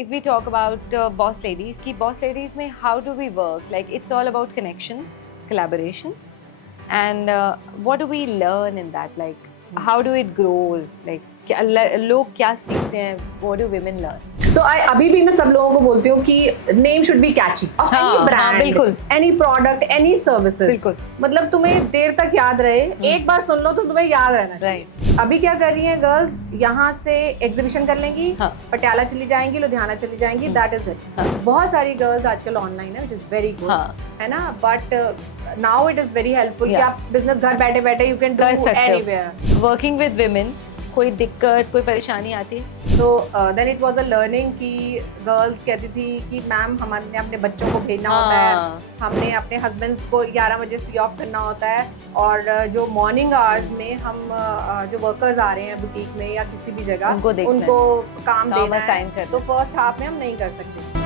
if we talk about boss ladies, ki boss ladies mein how do we work? Like it's all about connections, collaborations, and what do we learn in that? Like how do it grows? Like लोग क्या सीखते हैं? What do women learn? So अभी भी मैं सब लोगों को बोलती हूँ कि name should be catchy of any brand, बिल्कुल. any product, any services. बिल्कुल. मतलब तुम्हें देर तक याद रहे, एक बार सुन लो तो तुम्हें याद रहना चाहिए. Right. अभी क्या कर रही हैं गर्ल्स? यहाँ से एग्जीबिशन कर लेंगी, हाँ. पटियाला चली जाएंगी, लुधियाना चली जाएंगी, that is it. बहुत सारी गर्ल्स आजकल ऑनलाइन है, which is very good. हाँ. है ना? But now it is very helpful कि आप बिजनेस घर बैठे बैठे you can do anywhere. Working with women, कोई दिक्कत, कोई परेशानी आती? So then it was a learning कि गर्ल्स कहती थी कि मैम हमने अपने बच्चों को भेजना होता है, हमने अपने हस्बैंड्स को 11 बजे सी ऑफ करना होता है, और जो मॉर्निंग आवर्स में हम जो वर्कर्स आ रहे हैं बुटीक में या किसी भी जगह उनको काम देना है, तो फर्स्ट हाफ में हम नहीं कर सकते.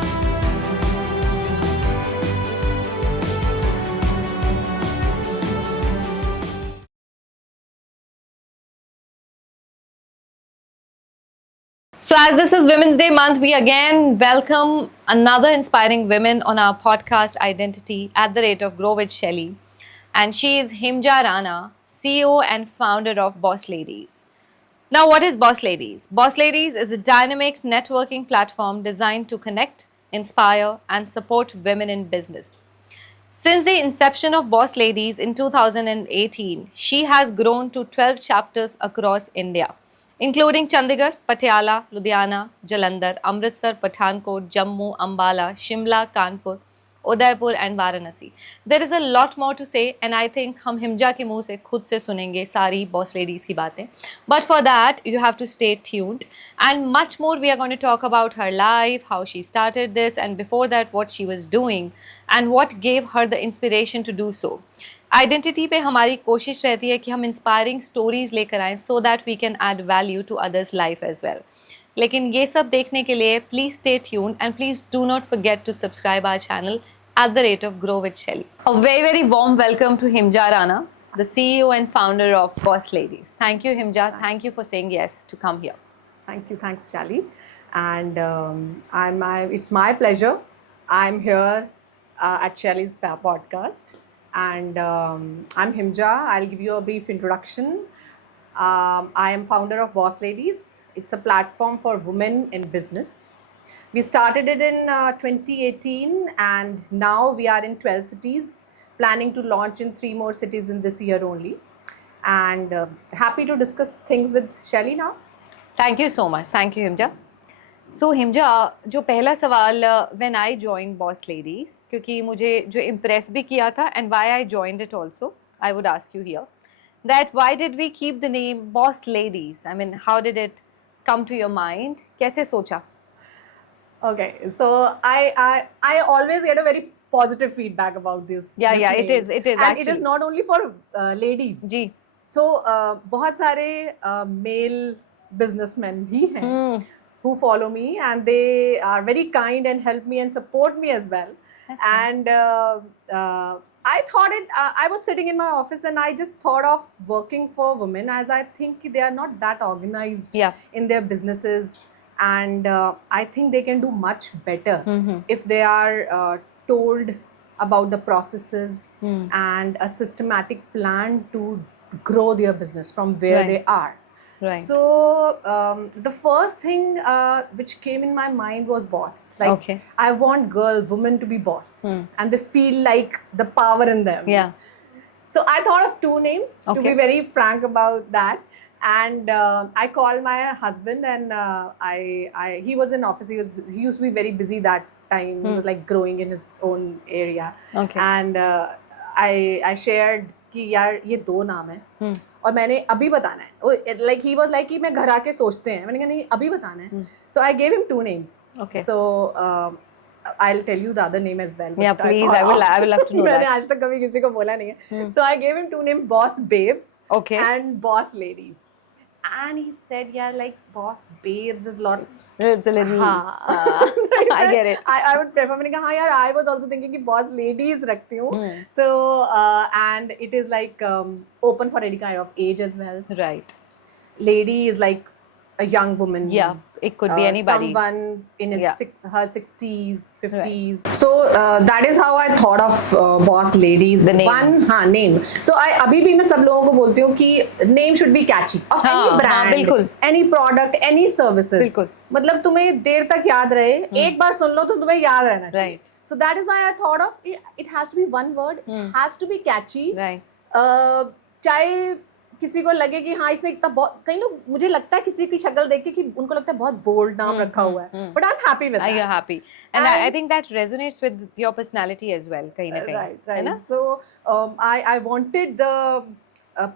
So as this is Women's Day month, we again welcome another inspiring women on our podcast Identity @Grow with Shelly. And she is Himja Rana, CEO and founder of Boss Ladies. Now, what is Boss Ladies? Boss Ladies is a dynamic networking platform designed to connect, inspire, and support women in business. Since the inception of Boss Ladies in 2018, she has grown to 12 chapters across India, including Chandigarh, Patiala, Ludhiana, Jalandhar, Amritsar, Pathankot, Jammu, Ambala, Shimla, Kanpur, Udaipur and Varanasi. There is a lot more to say, and I think हम हिमजा के मुंह से खुद से सुनेंगे सारी boss ladies की बातें. But for that, you have to stay tuned, and much more we are going to talk about her life, how she started this, and before that what she was doing, and what gave her the inspiration to do so. Identity पे हमारी कोशिश रहती है कि हम inspiring stories लेकर आएँ so that we can add value to others life as well. लेकिन ये सब देखने के लिए please stay tuned and please do not forget to subscribe our channel @Grow with Shelly. A very very warm welcome to Himja Rana, the CEO and founder of Boss Ladies. Thank you, Himja. Thank you for saying yes to come here. Thanks, Shelly. And it's my pleasure. I'm here at Shelly's podcast. And I'm Himja. I'll give you a brief introduction. I am founder of Boss Ladies. It's a platform for women in business. We started it in 2018, and now we are in 12 cities, planning to launch in 3 more cities in this year only. And happy to discuss things with Shelly now. Thank you so much. Thank you, Himja. So Himja, जो पहला सवाल when I join boss ladies, क्योंकि मुझे जो impress भी किया था and why I joined it also, I would ask you here that why did we keep the name boss ladies? I mean, how did it come to your mind? कैसे सोचा? Okay, so I always get a very positive feedback about this. Yeah, this it is and actually. it is not only for ladies. Ji. So बहुत सारे male businessmen भी हैं who follow me, and they are very kind and help me and support me as well. That's and I thought I was sitting in my office and I just thought of working for women, as I think they are not that organized in their businesses, and I think they can do much better if they are told about the processes and a systematic plan to grow their business from where they are. Right. So the first thing which came in my mind was boss. Like, I want women to be boss, and they feel like the power in them. Yeah. So I thought of 2 names to be very frank about that. And I called my husband, and he was in office. He used to be very busy that time. He was like growing in his own area. And I shared कि यार ये 2 नाम है और मैंने अभी बताना है. Like he was like कि मैं घर आके सोचते हैं. मैंने कहा नहीं, अभी बताना है. So I gave him 2 names. So I'll tell you the other name as well. Yeah, please. I will love to know that. मैंने आज तक कभी किसी को बोला नहीं है. So I gave him 2 names, Boss Babes and Boss Ladies. And he said, yeah, like Boss Babes is lot. It's a little. I get it. I would prefer. मैंने कहा हाँ यार, I was also thinking कि Boss Ladies रखती हूँ. So and it is like open for any kind of age as well. Right. Lady is like a young woman. Yeah. It could be anybody. someone in his Yeah. her 60s, 50s. So that is how I thought of boss ladies. The name. One, हाँ name. So I अभी भी मैं सब लोगों को बोलती हूँ कि name should be catchy of हाँ, any हाँ, brand, बिल्कुल. any product, any services. बिल्कुल. मतलब तुम्हें देर तक याद रहे, एक बार सुन लो तो तुम्हें याद रहना चाहिए. Right. So that is why I thought of it has to be one word, it has to be catchy. Right. चाहे किसी को लगे कि हाँ इसने इतना बहुत, कई लोग मुझे लगता है किसी की शक्ल देख के कि उनको लगता है बहुत बोल्ड नाम रखा हुआ है, but I am happy with that. You're happy, and I think that resonates with your personality as well, कहीं ना कहीं, right, है ना? right. So I wanted the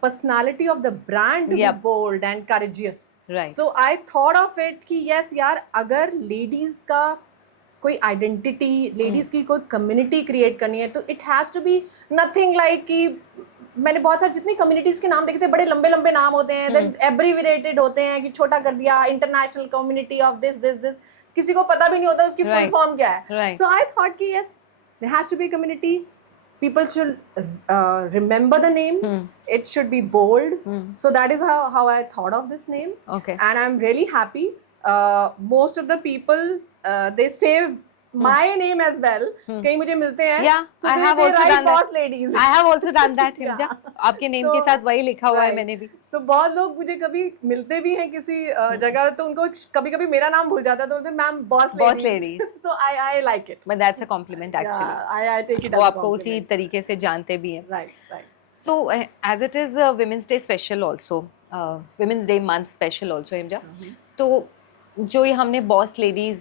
personality of the brand to Yep. be bold and courageous. Right. So I thought of it कि yes यार, अगर ladies का कोई आइडेंटिटी, लेडीज की कोई कम्युनिटी क्रिएट करनी है तो it has to be nothing like कि मैंने बहुत सारी जितनी कम्युनिटीज के नाम देखे थे, बड़े लंबे लंबे नाम होते हैं, देन एब्रीविएटेड होते हैं कि छोटा कर दिया, international community of this this this, किसी को पता भी नहीं होता उसकी फुल फॉर्म क्या है. सो आई थॉट कि yes there has to be community, people should remember the name. It should be bold. So that is how I thought of this name. Okay. And I'm really happy. Most of the people they save my name as well. कहीं मुझे मिलते हैं. Yeah, so I have they also write done boss that. ladies. I have also done that, Yeah. Himja. आपके name So, के साथ वही लिखा हुआ है, right. मैंने भी. So बहुत लोग मुझे कभी मिलते भी हैं किसी जगह तो उनको कभी कभी मेरा नाम भूल जाता है, तो बोलते हैं ma'am boss ladies. So I like it. But that's a compliment actually. Yeah, I take it वो as a आपको उसी compliment. तरीके से जानते भी हैं. Right. So as it is Women's Day special also, Women's Day month special also, Himja. तो जो ये हमने बॉस लेडीज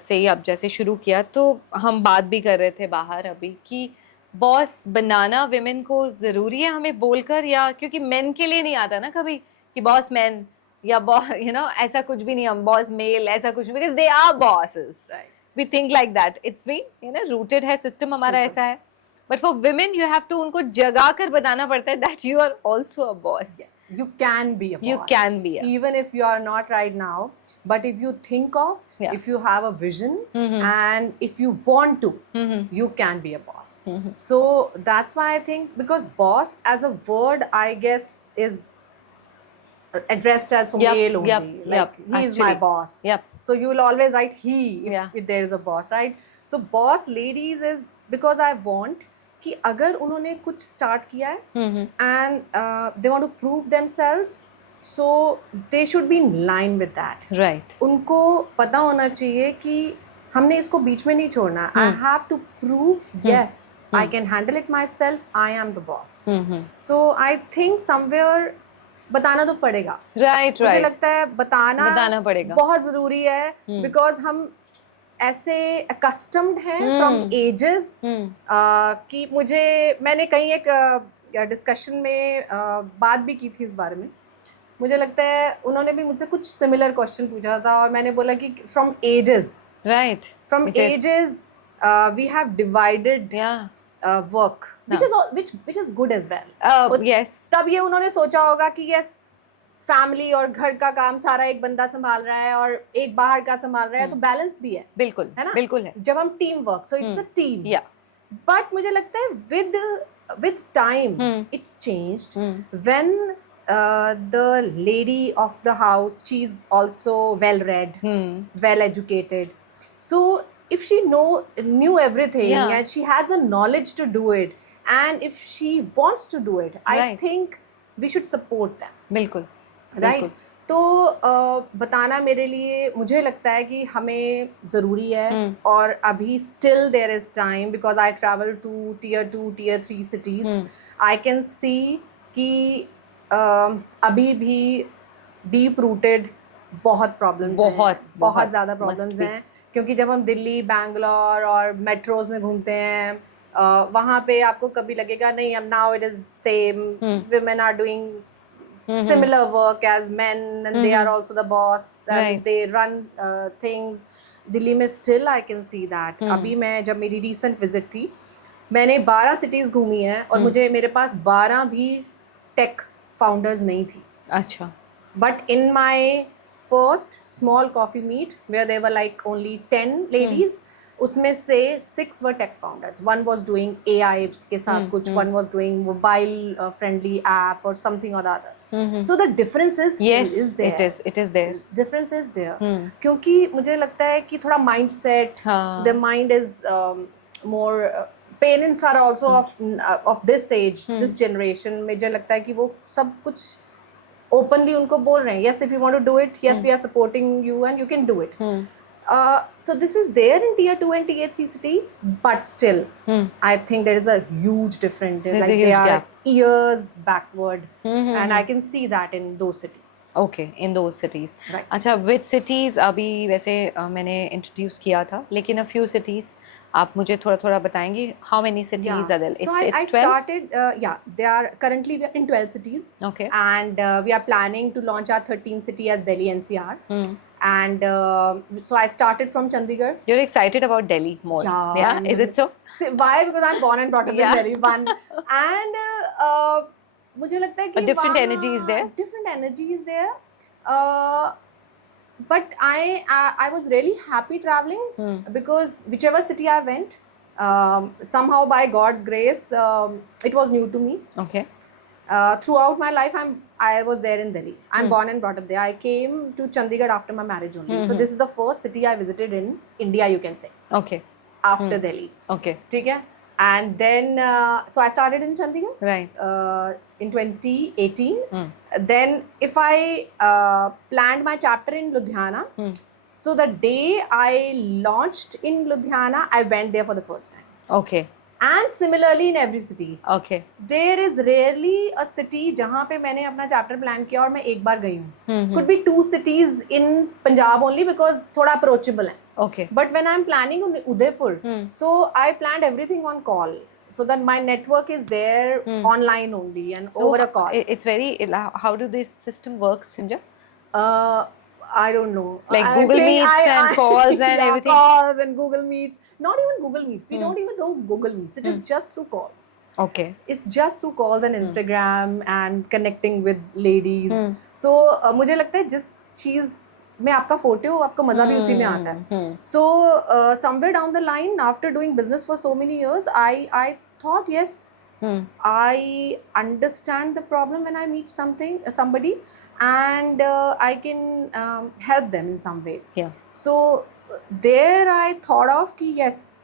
से अब जैसे शुरू किया, तो हम बात भी कर रहे थे बाहर अभी कि बॉस बनाना विमेन को ज़रूरी है हमें बोलकर, या क्योंकि मेन के लिए नहीं आता ना कभी कि बॉस मैन या बॉस ऐसा कुछ भी नहीं, हम बॉस मेल ऐसा कुछ, because they are bosses, we think like that, it's been rooted है, सिस्टम हमारा ऐसा है. But for women you have to उनको जगा कर बताना पड़ता है that you are also a boss. You can be a boss. You can be even if you are not right now, but if you think of, if you have a vision, and if you want to, you can be a boss. So that's why I think, because boss as a word, I guess, is addressed as for male only. Like he is my boss. So you will always write he if there is a boss, right? So boss ladies is because I want कि अगर उन्होंने कुछ start किया है and they want to prove themselves, so they should be in line with that. Right. उनको पता होना चाहिए कि हमने इसको बीच में नहीं छोड़ना. I have to prove yes, I can handle it myself, I am the boss. So I think somewhere बताना तो पड़ेगा. Right. मुझे लगता है बताना पड़ेगा, बहुत जरूरी है, because हम ऐसे accustomed हैं from ages कि मैंने कहीं एक डिस्कशन में बात भी की थी इस बारे में. मुझे लगता है उन्होंने भी मुझसे कुछ सिमिलर क्वेश्चन पूछा था और मैंने बोला कि from ages, from ages we have divided work, which is good as well. Yes. तब ये उन्होंने सोचा होगा कि yes, फैमिली और घर का काम सारा एक बंदा संभाल रहा है और एक बाहर का संभाल रहा है, तो बैलेंस भी है. बिल्कुल है ना, बिल्कुल है. जब हम team work, so it's a team. But मुझे लगता है with time it changed when the lady of the house, she is also well read, well educated. So if she knew everything and she has the knowledge to do it, and if she wants to do it, I think we should support them. बिल्कुल. Right. तो बताना मेरे लिए, मुझे लगता है कि हमें ज़रूरी है. और अभी still there is time, because I travel to tier 2 tier 3 cities. I can see कि अभी भी डीप रूटेड बहुत प्रॉब्लम्स हैं, बहुत ज़्यादा प्रॉब्लम्स हैं. क्योंकि जब हम दिल्ली, बैंगलोर और मेट्रोज में घूमते हैं, वहाँ पे आपको कभी लगेगा नहीं, अब now it is same, women are doing similar work as men, and they are also the boss, and they run things. Delhi में still I can see that. अभी मैं जब मेरी recent visit थी, मैंने 12 cities घूमी हैं और मेरे पास 12 भी tech founders नहीं थी. अच्छा. But in my first small coffee meet where there were like only 10 ladies, उसमें से 6 were tech founders. One was doing AI के साथ कुछ, one was doing mobile friendly app or something or the other. So the difference is still Yes, is there. it is there. Difference is there. क्योंकि क्योंकि मुझे लगता है कि थोड़ा mindset, हाँ. the mind is more parents are also of this age, this generation. मुझे लगता है कि वो सब कुछ openly उनको बोल रहे हैं, yes, if you want to do it, yes, we are supporting you and you can do it. So this is there in tier 2 and tier 3 city, but still I think there is a huge difference. There's Like a huge they are gap. years backward, and I can see that in those cities. Okay, in those cities. Right. अच्छा, which cities अभी वैसे मैंने introduce किया था, लेकिन a few cities आप मुझे थोड़ा बताएंगे how many cities are there? So I 12? started, they are currently we are in 12 cities. Okay. And we are planning to launch our 13th city as Delhi NCR. And so I started from Chandigarh. You're excited about Delhi more. Yeah. Is it so? See, why? Because I'm born and brought up Yeah. in Delhi. One. And मुझे लगता है कि A different वहाँ energy is there? Different energy is there. But I was really happy traveling because whichever city I went, somehow by God's grace, it was new to me. Okay. Throughout my life, I was there in Delhi. I'm born and brought up there. I came to Chandigarh after my marriage only. So this is the first city I visited in India, you can say. Okay. After Delhi. Okay. ठीक है? And then, so I started in Chandigarh. Right. In 2018. Then if I planned my chapter in Ludhiana, so the day I launched in Ludhiana, I went there for the first time. Okay. And similarly in every city. Okay. There is rarely a city जहाँ पे मैंने अपना chapter plan किया और मैं एक बार गई हूँ. Could be 2 cities in Punjab only because थोड़ा approachable है. Okay. But when I'm planning on Udaipur, so I planned everything on call. So that my network is there online only and So over a call. It's very. How do this system works, Simja? I don't know. Like I Google think Meets and calls and everything? Calls and Google Meets. Not even Google Meets. We don't even do Google Meets. It is just through calls. Okay. It's just through calls and Instagram and connecting with ladies. So मुझे लगता है जिस चीज़ में आपका photo आपको मजा भी उसी में आता है. So somewhere down the line, after doing business for so many years, I thought, yes, I understand the problem when I meet somebody, and I can help them in some way. Yeah. So there I thought of कि yes,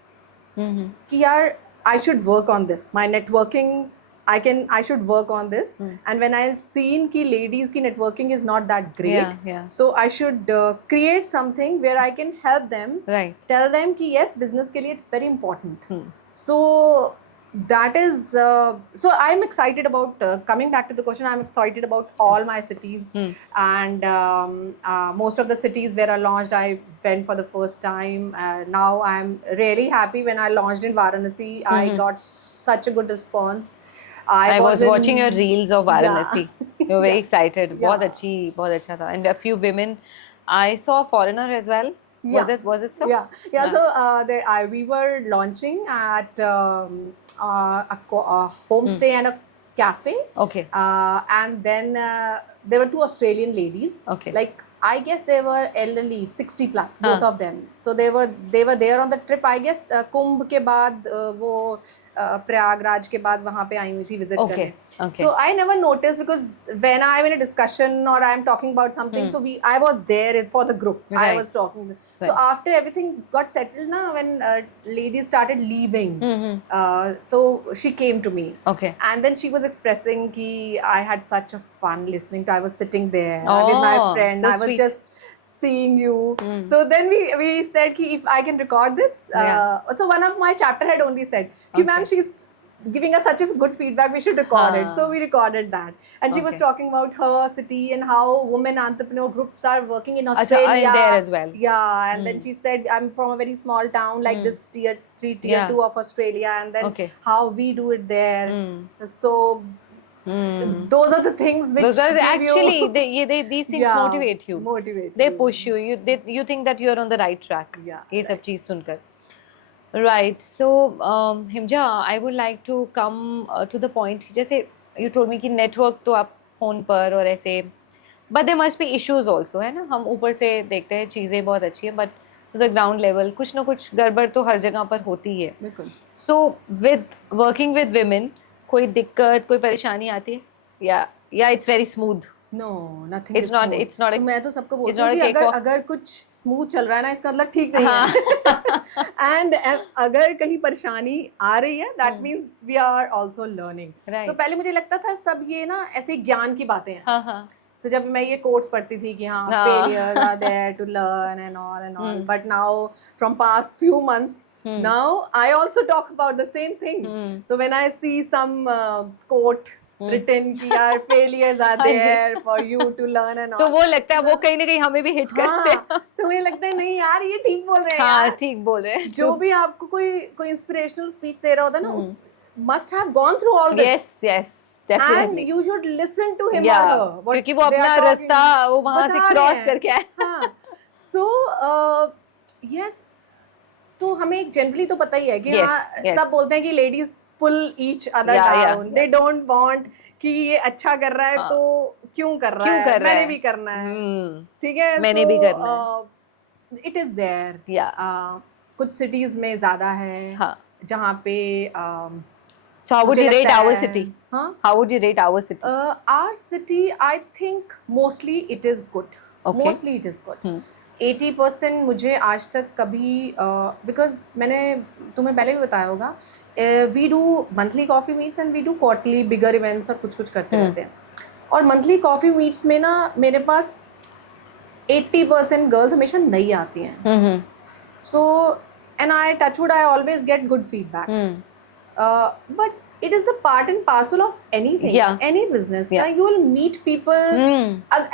कि यार I should work on this. My networking, I should work on this. And when I've seen कि ladies की networking is not that great, Yeah. so I should create something where I can help them. Right. Tell them कि yes, business के लिए it's very important. So that is so I'm excited about coming back to the question. I'm excited about all my cities, and most of the cities where I launched, I went for the first time. Now I'm really happy. When I launched in Varanasi, I got such a good response. I was watching your reels of Yeah. Varanasi. You were very excited. Yeah. बहुत अच्छा था. And a few women. I saw a foreigner as well. Yeah. Was it so? Yeah. So we were launching at a homestay and a cafe. Okay. And then there were 2 Australian ladies. Okay. Like I guess they were elderly, 60 plus, both of them. So they were there on the trip. I guess कुंभ के बाद वो प्रयागराज के बाद वहाँ पे आई हुई थी visit Okay. करने. Okay. So I never noticed because when I'm in a discussion or I'm talking about something, so I was there for the group. I Right. was talking. So Right. after everything got settled, na, when ladies started leaving, so she came to me. Okay. And then she was expressing ki I had such a fun listening to. I was sitting there with my friend. so I was sweet. just seeing you. So then we said ki if I can record this. Yeah. So one of my chapter had only said, ki ma'am, Okay. she's giving us such a good feedback. We should record it. So we recorded that. And she was Okay. talking about her city and how women entrepreneur groups are working in Acha, Australia. there as well. Yeah, and then she said, I'm from a very small town like this tier 3, tier Yeah. 2 of Australia, and then Okay. how we do it there. So those are the things which Those are give actually you, these things Yeah, motivate you. motivate They you. push you. You think that you're on the right track. Yeah, ये सब चीज सुनकर. Right. So Himja, I would like to come to the point. जैसे you told me कि network तो आप phone पर और ऐसे, but there must be issues also, है ना? हम ऊपर से देखते हैं चीजें बहुत अच्छी है, but to the ground level कुछ ना कुछ गड़बड़ तो हर जगह पर होती है. बिल्कुल. So with working with women, कोई दिक्कत, कोई परेशानी आती है? या yeah, it's very smooth. No, nothing It's is not- smooth. it's not a- So मैं तो सबको it's बोलती not हूँ a कि अगर cakewalk. अगर कुछ स्मूथ चल रहा है ना इसका मतलब ठीक नहीं हाँ. है एंड अगर कहीं परेशानी आ रही है that means we are also learning. Right. So पहले मुझे लगता था सब ये ना ऐसे ज्ञान की बातें हैं. हाँ हाँ. So जब मैं ये कोट्स पढ़ती थी कि हाँ हाँ. failures are there to learn and all but now from past few months now I also talk about the same thing. So when I see some quote written कि यार failures are हाँ जी. there for you to learn and तो all. वो लगता है वो कहीं ना कहीं हमें भी हिट करते हैं. हाँ तो मुझे लगता है नहीं यार ये ठीक बोल रहे हैं हाँ यार. ठीक बोल रहे हैं. जो भी आपको कोई इंस्पिरेशनल स्पीच दे रहा होता है ना उस must have gone through all this. Yes, yes, And definitely. you should listen to him Yeah, or her. What क्योंकि वो they अपना are talking. रास्ता वो वहाँ से बता रहे क्रॉस हैं. करके आए. हाँ. So yes, तो हमें एक जनरली तो पता ही है कि Yes, हाँ yes. सब बोलते हैं कि ladies pull each other Yeah, yeah, down. They don't want कि ये अच्छा कर रहा है हाँ. तो क्यों कर रहा क्यों है कर रहा मैंने है? भी करना है. ठीक है. मैंने भी करना है. It is there. Yeah. कुछ सिटीज में ज्यादा है हाँ. जहाँ पे So how would मुझे you rate लगता our है- city? हाँ. How would you rate our city? Our city, I think mostly it is good. Okay. Mostly it is good. 80% मुझे आज तक कभी because मैंने तुम्हें पहले भी बताया होगा we do monthly coffee meets and we do quarterly bigger events और कुछ कुछ करते रहते हैं. और monthly coffee meets में ना मेरे पास 80% girls हमेशा नई आती हैं. So and I touch wood I always get good feedback. But it is the part and parcel of anything. Yeah. Any business. Yeah. You will meet people.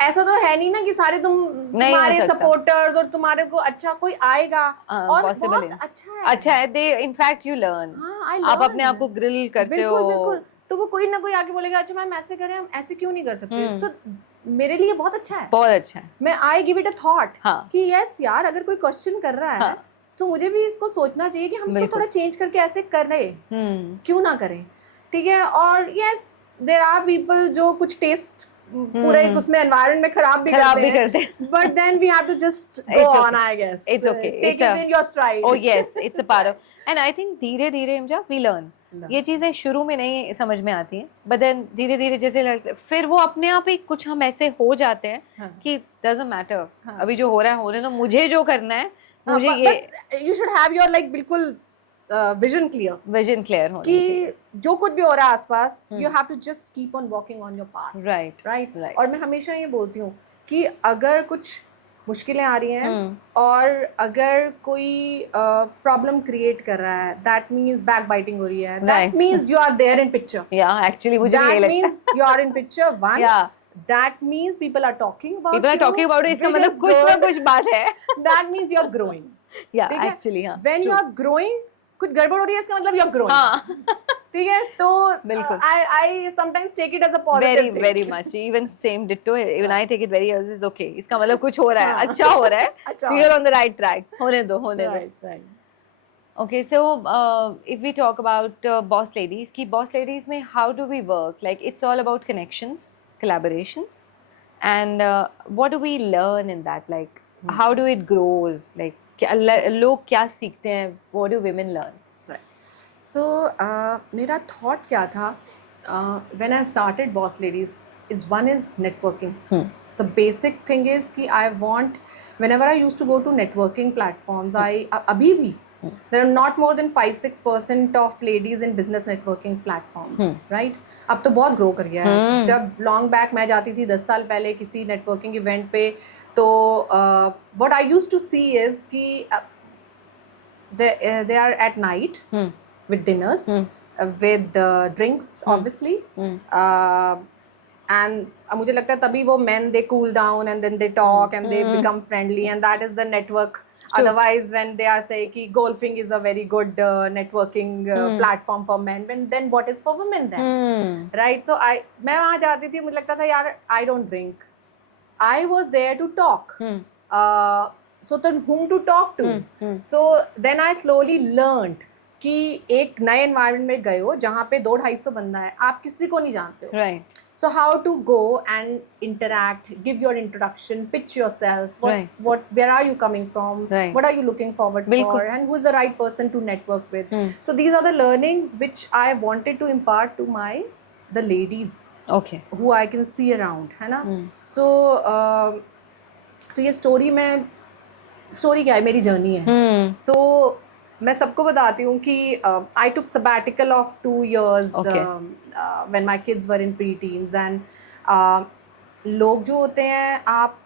ऐसा तो है नहीं ना कि सारे नहीं हो तुम्हारे सकता. सपोर्टर्स और तुम्हारे को अच्छा कोई आएगा और possible बहुत है. अच्छा है. अच्छा है. They in fact you learn. हाँ, I आप learn. अपने आप को ग्रिल करते बिल्कुल हो. बिल्कुल. तो वो कोई ना कोई आके बोलेगा अच्छा मैम ऐसे करें हम ऐसे क्यों नहीं कर सकते. तो मेरे लिए बहुत अच्छा है. बहुत अच्छा है. मैं I give it a thought हाँ. कि यस यार अगर कोई क्वेश्चन कर रहा है हाँ. तो मुझे भी इसको सोचना चाहिए कि हम इसको बिल्कुल. थोड़ा चेंज करके ऐसे कर रहे क्यों ना करें. ठीक है. और यस देयर आर पीपल जो कुछ टेस्ट पूरे उसमें एनवायरनमेंट में खराब भी करते हैं but then we have to just go on I guess. It's okay. Take it in your stride. Oh yes, it's a part of. And I think धीरे धीरे इमजा we learn. ये चीजें शुरू में नहीं समझ में आती हैं बट देन धीरे धीरे जैसे लगता फिर वो अपने आप ही कुछ हम ऐसे हो जाते हैं कि doesn't matter. अभी जो हो रहा है होने दो. मुझे जो करना है मुझे ये you should have your like बिल्कुल विजन क्लियर होनी कि चाहिए. जो कुछ भी हो रहा है आसपास you have to just keep on walking on your path. Right. और मैं हमेशा ये बोलती हूँ कि अगर कुछ मुश्किलें आ रही हैं और अगर कोई प्रॉब्लम क्रिएट कर रहा है दैट मीन्स बैक बाइटिंग हो रही है. That means you are there in picture. या एक्चुअली मुझे भी यही दैट लगता है. Means you are in picture. One या that means people are talking about people are you, talking about it. इसका which मतलब is कुछ ना good. कुछ बात है. That means you're growing. या ठीक है? एक्चुअली हाँ. When you are growing कुछ गड़बड़ हो रही है इसका मतलब you're growing. हाँ. ठीक है. तो बिल्कुल. I sometimes take it as a positive thing. very much. Even same ditto. Even I take it very as is okay. इसका मतलब कुछ हो रहा है. अच्छा हो रहा है. So you're on the right track. होने दो. Right. Okay, so if we talk about boss ladies, कि boss ladies में how do we work? Like it's all about connections, collaborations, and what do we learn in that? Like how do it grows? Like लोग क्या सीखते हैं? What do women learn? So मेरा thought क्या था when I started Boss Ladies is one is networking. So basic thing is कि I want whenever I used to go to networking platforms अभी भी there are not more than 5-6% of ladies in business networking platforms, right? अब तो बहुत grow कर गया है. जब long back मैं जाती थी 10 साल पहले किसी networking event पे तो what I used to see is कि they are at night with dinners with drinks obviously and मुझे लगता है तभी वो men they cool down and then they talk and they become friendly and that is the network. Otherwise when they are saying कि golfing is a very good networking platform for men then what is for women then, right? So मैं वहाँ जाती थी मुझे लगता था यार I don't drink. I was there to talk. So then whom to talk to? So then I slowly learned कि एक नए environment में गए हो जहाँ पे 200-250 बंदा है आप किसी को नहीं जानते हो. Right. So how to go and interact, give your introduction, pitch yourself, where are you coming from, what are you looking forward for, and who is the right person to network with. So these are the learnings which I wanted to impart to the ladies Okay. who I can see around, है ना. Hmm. So तो ये story क्या है, मेरी journey है. Hmm. सो मैं सबको बताती हूँ कि I took sabbatical of 2 years Okay. When my kids were in pre teens. And लोग जो होते हैं, आप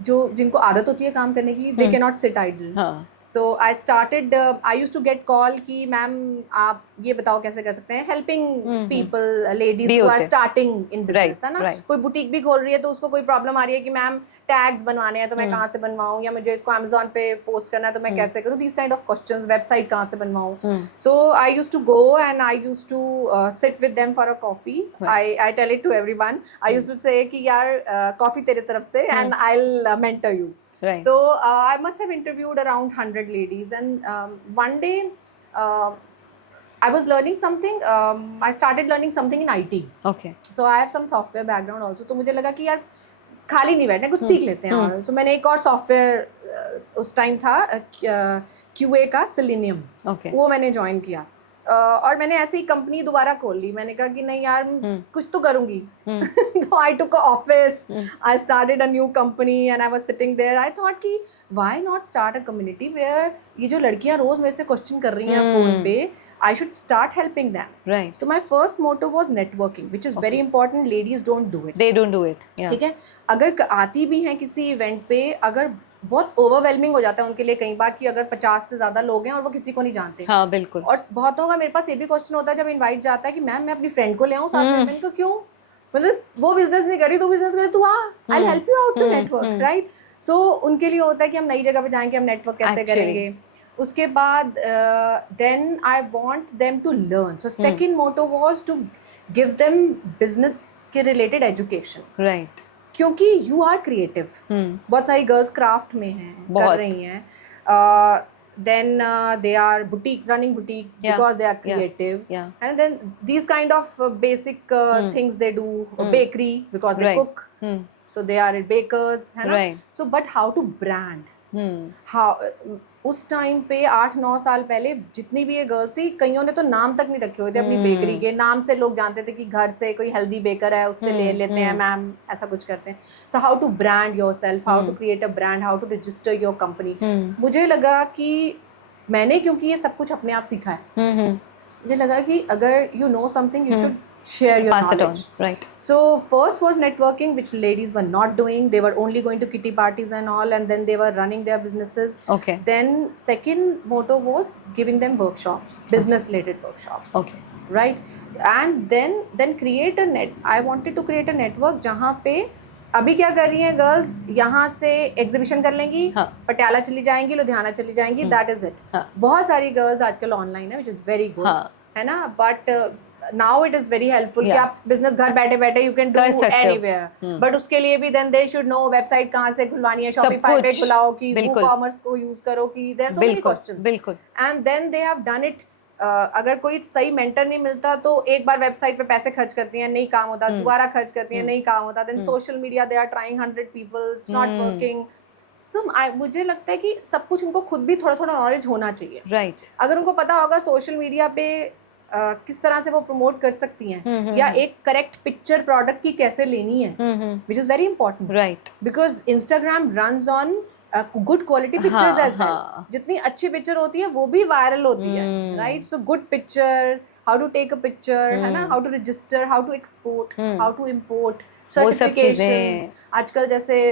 जो जिनको आदत होती है काम करने की, they can not sit idle. हाँ. So I started, I used to get call कि मैम आप ये बताओ कैसे कर सकते हैं, हेल्पिंग पीपल, लेडीज भी हु आर होते हैं. स्टार्टिंग इन बिजनेस, है ना. right. कोई बुटीक भी खोल रही है तो उसको कोई प्रॉब्लम आ रही है कि मैम टैग्स बनवाने हैं तो मैं कहाँ से बनवाऊँ, या मुझे इसको अमेजोन पे पोस्ट करना है तो मैं कैसे करूँ, these kind of questions, website कहाँ से बनवाऊँ. So I used to go and I used to sit with them for a coffee. I tell it to everyone. I used to say कि यार कॉफी तेरे तरफ से and I will mentor you. Right. So I must have interviewed around 100 ladies, and one day I was learning something. I started learning something in IT. Okay. So I have some software background also. तो मुझे लगा कि यार खाली नहीं बैठना, कुछ सीख लेते हैं. और तो मैंने एक और सॉफ्टवेयर उस टाइम था QA का, Selenium. Okay. वो मैंने ज्वाइन किया. और मैंने ऐसी कंपनी दोबारा खोल ली. मैंने कहा कि नहीं यार कुछ तो करूंगी. तो I took a office, I started a new company and I was sitting there. I thought कि why not start a community where ये जो लड़कियां रोज मेरे से क्वेश्चन कर रही हैं फोन पे, I should start helping them. Right. So my first motto was networking, which is very important. Ladies don't do it. They don't do it. Yeah. ठीक है. अगर आती भी हैं किसी इवेंट पे, अगर बहुत ओवरवेलमिंग हो जाता है उनके लिए कई बार कि अगर 50 से ज्यादा लोग हैं और वो किसी को नहीं जानते. हाँ बिल्कुल. और बहुतों का मेरे पास ये भी क्वेश्चन होता है जब इनवाइट जाता है कि मैम मैं अपनी फ्रेंड को ले आऊँ साथ में. मैंने कहा क्यों, मतलब वो बिजनेस नहीं कर रही, तो बिजनेस करे, तू आ, I will help you out to network, right. So उनके लिए होता है कि हम नई जगह पे जाएंगे, हम नेटवर्क कैसे करेंगे. उसके बाद then I want them to learn. So second motto was to give them business के रिलेटेड एजुकेशन. Right. क्योंकि यू आर क्रिएटिव. बहुत सारी गर्ल्स क्राफ्ट में हैं, कर रही हैं. then they are running boutique because they are creative. Yeah. And then these kind of basic things they do. Bakery because they cook. So they are bakers, है ना. Right. So but how to brand? how उस time पे 8-9 साल पहले जितनी भी ये girls थी, कईयों ने तो नाम तक नहीं रखे हुए थे अपनी बेकरी के. नाम से लोग जानते थे कि घर से कोई हेल्दी बेकर है, उससे ले लेते हैं मैम, ऐसा कुछ करते हैं. So how to brand yourself, how to create a brand, how to register your company. मुझे लगा कि मैंने, क्योंकि ये सब कुछ अपने आप सीखा है, मुझे लगा कि अगर you know something you should share your Pass knowledge. it on. Right. So first was networking, which ladies were not doing. They were only going to kitty parties and all, and then they were running their businesses. Okay. Then second motto was giving them workshops, business related workshops. Okay. Right. And then create a net. I wanted to create a network जहाँ पे अभी क्या कर रही हैं girls, यहाँ से exhibition कर लेंगी, पटियाला चली जाएंगी, लुधियाना चली जाएंगी, दैट इज इट. बहुत सारी गर्ल्स आजकल ऑनलाइन है, विच इज वेरी गुड, है ना. But now it is very helpful कि आप बिजनेस घर बैठे बैठे you can do anywhere. But उसके लिए भी then they should know website कहाँ से खुलवानी है, शॉपिफाई पे खुलाओ कि WooCommerce को यूज करो, कि there are so many questions. बिल्कुल. And then they have done it. अगर कोई सही मेंटर नहीं मिलता तो एक बार वेबसाइट पे पैसे खर्च करती हैं, नहीं काम होता, दोबारा खर्च करती हैं, नहीं काम होता. Then social media, they are trying 100 people, it's not working. सो मुझे लगता है कि सब कुछ उनको खुद भी थोड़ा थोड़ा नॉलेज होना चाहिए. राइट. अगर उनको पता होगा सोशल मीडिया पे किस तरह से वो प्रमोट कर सकती हैं, या एक करेक्ट पिक्चर प्रोडक्ट की कैसे लेनी है, which is very important. Right. Because Instagram runs on good quality pictures as well. जितनी अच्छी पिक्चर होती है वो भी वायरल होती है, right. So good picture, how to take a picture, है ना, how to register, how to export, how to import, certifications. आजकल जैसे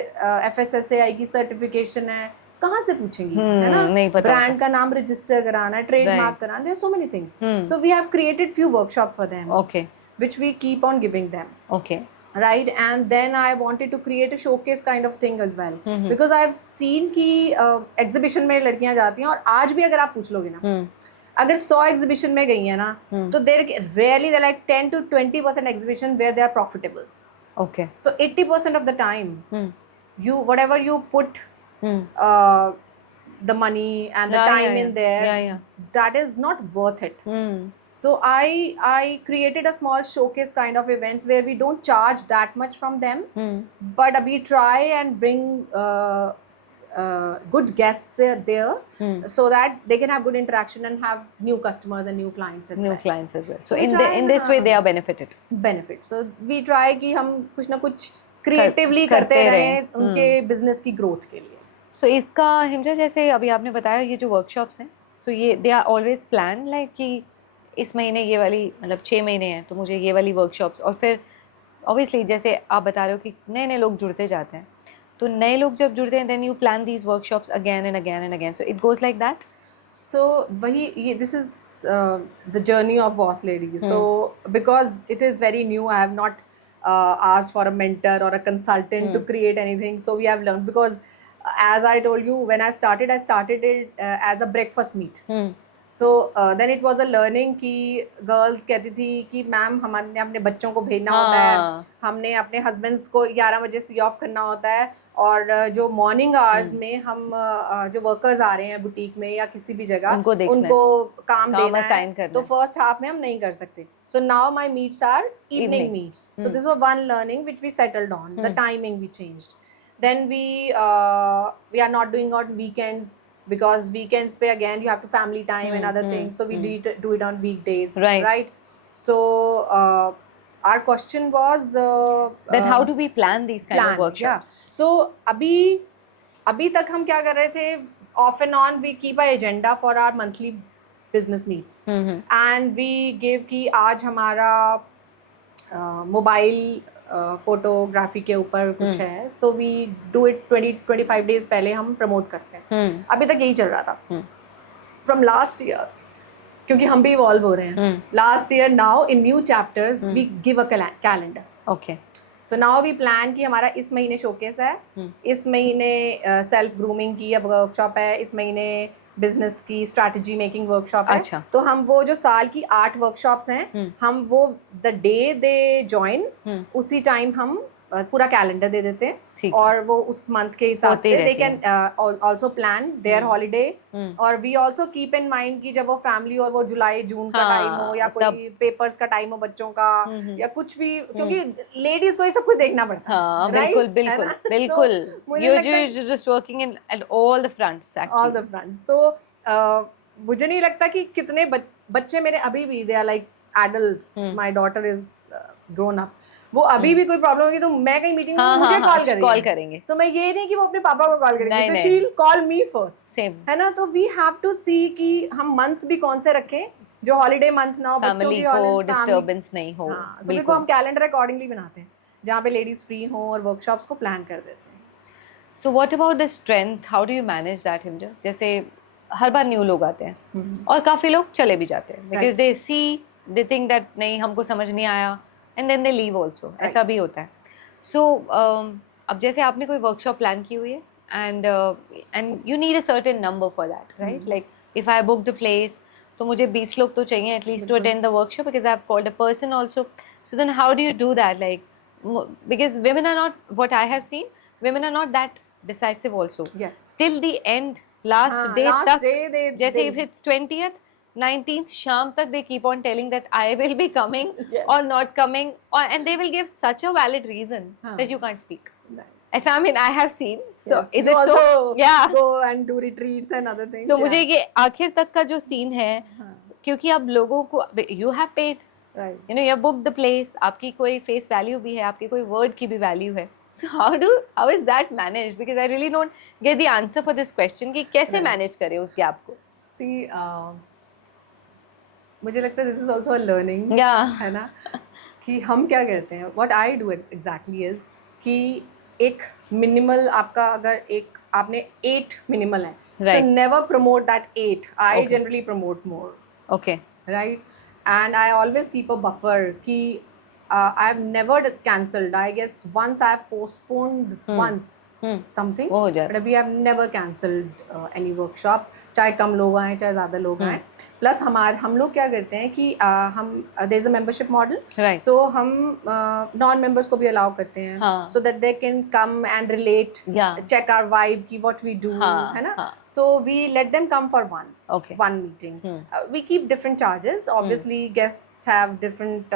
FSSAI की सर्टिफिकेशन है, कहाँ से पूछेंगी, है ना. नहीं पता. ब्रांड का नाम रजिस्टर कराना, ट्रेडमार्क कराना, there are so many things. So we have created few workshops for them. Okay. Which we keep on giving them. Okay. Right. And then I wanted to create a showcase kind of thing as well. Because I've seen कि exhibition में लड़कियां जाती हैं, और आज भी अगर आप पूछ लोगे ना, अगर 100 एग्जीबिशन में गई है ना, तो देर rarely they're like 10 to 20% exhibition where they are profitable. Okay. So 80% of the time, you whatever you put the money and the time in there, that is not worth it. So I created a small showcase kind of events where we don't charge that much from them, but we try and bring good guests there, so that they can have good interaction and have new customers and new clients as New well. clients as well. So We in try in this way they are benefited. benefit. So we try कि हम कुछ ना कुछ creatively करते करते रहें, रहें उनके business की growth के लिए. सो इसका हिमजा जैसे अभी आपने बताया ये जो वर्कशॉप्स हैं, सो ये they are always plan like कि इस महीने ये वाली मतलब 6 महीने हैं तो मुझे ये वाली वर्कशॉप्स, और फिर ऑब्वियसली जैसे आप बता रहे हो कि नए नए लोग जुड़ते जाते हैं, तो नए लोग जब जुड़ते हैं then you plan these workshops again and again and again, so it goes like that. So वही ये this is the journey of Boss Lady. So because it is very new, I have not asked for a mentor or a consultant to create anything. So we have learned because as I told you, when I started it as a breakfast meet. So then it was a learning कि girls कहती थी कि ma'am हमने अपने बच्चों को भेजना होता है, हमने अपने husbands को 11 बजे see off करना होता है, और जो morning hours में हम जो workers आ रहे हैं बुटीक में या किसी भी जगह उनको काम देना है, तो first half में हम नहीं कर सकते. So now my meets are evening meets. So this was one learning which we settled on. The timing we changed. Then we are not doing on weekends, because weekends पे again you have to family time and other things, so we do it on weekdays, right? So our question was that how do we plan these kind of workshops? Yeah. So अभी तक हम क्या कर रहे थे, off and on we keep our agenda for our monthly business meets, and we give कि आज हमारा मोबाइल फोटोग्राफी के ऊपर कुछ है, so we do it 20-25 days पहले हम प्रमोट करते हैं. अभी तक यही चल रहा था फ्रॉम लास्ट ईयर, क्योंकि हम भी इवॉल्व हो रहे हैं. Last year now in new chapters we give a calendar. Okay, so now we plan कि हमारा इस महीने शोकेस है, इस महीने सेल्फ ग्रूमिंग की वर्कशॉप है, इस महीने बिजनेस की स्ट्रैटेजी मेकिंग वर्कशॉप है. अच्छा. तो हम वो जो साल की 8 वर्कशॉप्स हैं, हम वो द डे दे ज्वाइन उसी टाइम हम पूरा कैलेंडर दे देते हैं, और वो उस मंथ के हिसाब से they can also plan their holiday. और we also keep in mind कि जब वो फैमिली और वो जुलाई जून का टाइम हो, या कोई पेपर्स का टाइम हो बच्चों का, या कुछ भी, क्योंकि लेडीज को ये सब कुछ देखना पड़ता है. हाँ, बिल्कुल बिल्कुल बिल्कुल. You're just working in at all the fronts actually. All the fronts. तो मुझे नहीं लगता कि कितने बच्चे मेरे अभी भी they are like adults. My daughter is grown up. वो अभी भी कोई प्रॉब्लम होगी तो मैं कहीं मीटिंग में मुझे कॉल करेंगे. सो मैं ये नहीं कि वो अपने पापा को कॉल करेंगे, तो she will call me first. Same है ना. तो वी हैव टू सी कि हम मंथ्स भी कौन से रखें जो हॉलीडे मंथ्स ना हो, बच्चों की को डिस्टर्बेंस नहीं हो. तो बिल्कुल हम कैलेंडर अकॉर्डिंगली बनाते हैं जहाँ पे लेडीज फ्री हो, और वर्कशॉप्स को प्लान कर देते हैं. So what about the strength, how do you manage that Himja? जैसे हर बार न्यू लोग आते हैं और काफ़ी लोग चले भी जाते हैं, because they see, they think that नहीं हमको समझ नहीं आया, and then they leave also. ऐसा भी होता है. सो अब जैसे आपने कोई वर्कशॉप प्लान की हुई है, and you need a certain number for that, right? Like if I book the place तो मुझे 20 लोग तो चाहिए at least to attend the workshop, because I have called a person also. So then how do you do that? Like because women are not, what I have seen, women are not that decisive also. Yes. Till the end, last day tak, जैसे if it's 20th, 19th शाम तक they keep on telling that I will be coming or not coming, and they will give such a valid reason that you can't speak. ऐसा I mean I have seen. So is it so? Yeah. Go and do retreats and other things. So मुझे ये आखिर तक का जो scene है, क्योंकि अब लोगों को you have paid. Right. You know, you have booked the place, आपकी कोई face value भी है, आपकी कोई word की भी value है. So how is that managed? Because I really don't get the answer for this question कि कैसे manage करें उस gap को. See, मुझे लगता है this is also a learning. Yeah. है ना, कि हम क्या कहते हैं, what I do exactly is कि एक minimal आपका अगर एक आपने 8 minimal है, so never promote that 8. I generally promote more. Okay. Right. And I always keep a buffer कि I've never cancelled. I guess once I've postponed once something, but we have never cancelled any workshop. चाहे कम लोग आए चाहे ज़्यादा लोग आए. Plus हम लोग क्या करते हैं कि हम there is a membership model, so हम non members को भी allow करते हैं, so that they can come and relate, check our vibe कि what we do, है ना. So we let them come for one meeting. We keep different charges. Obviously guests have different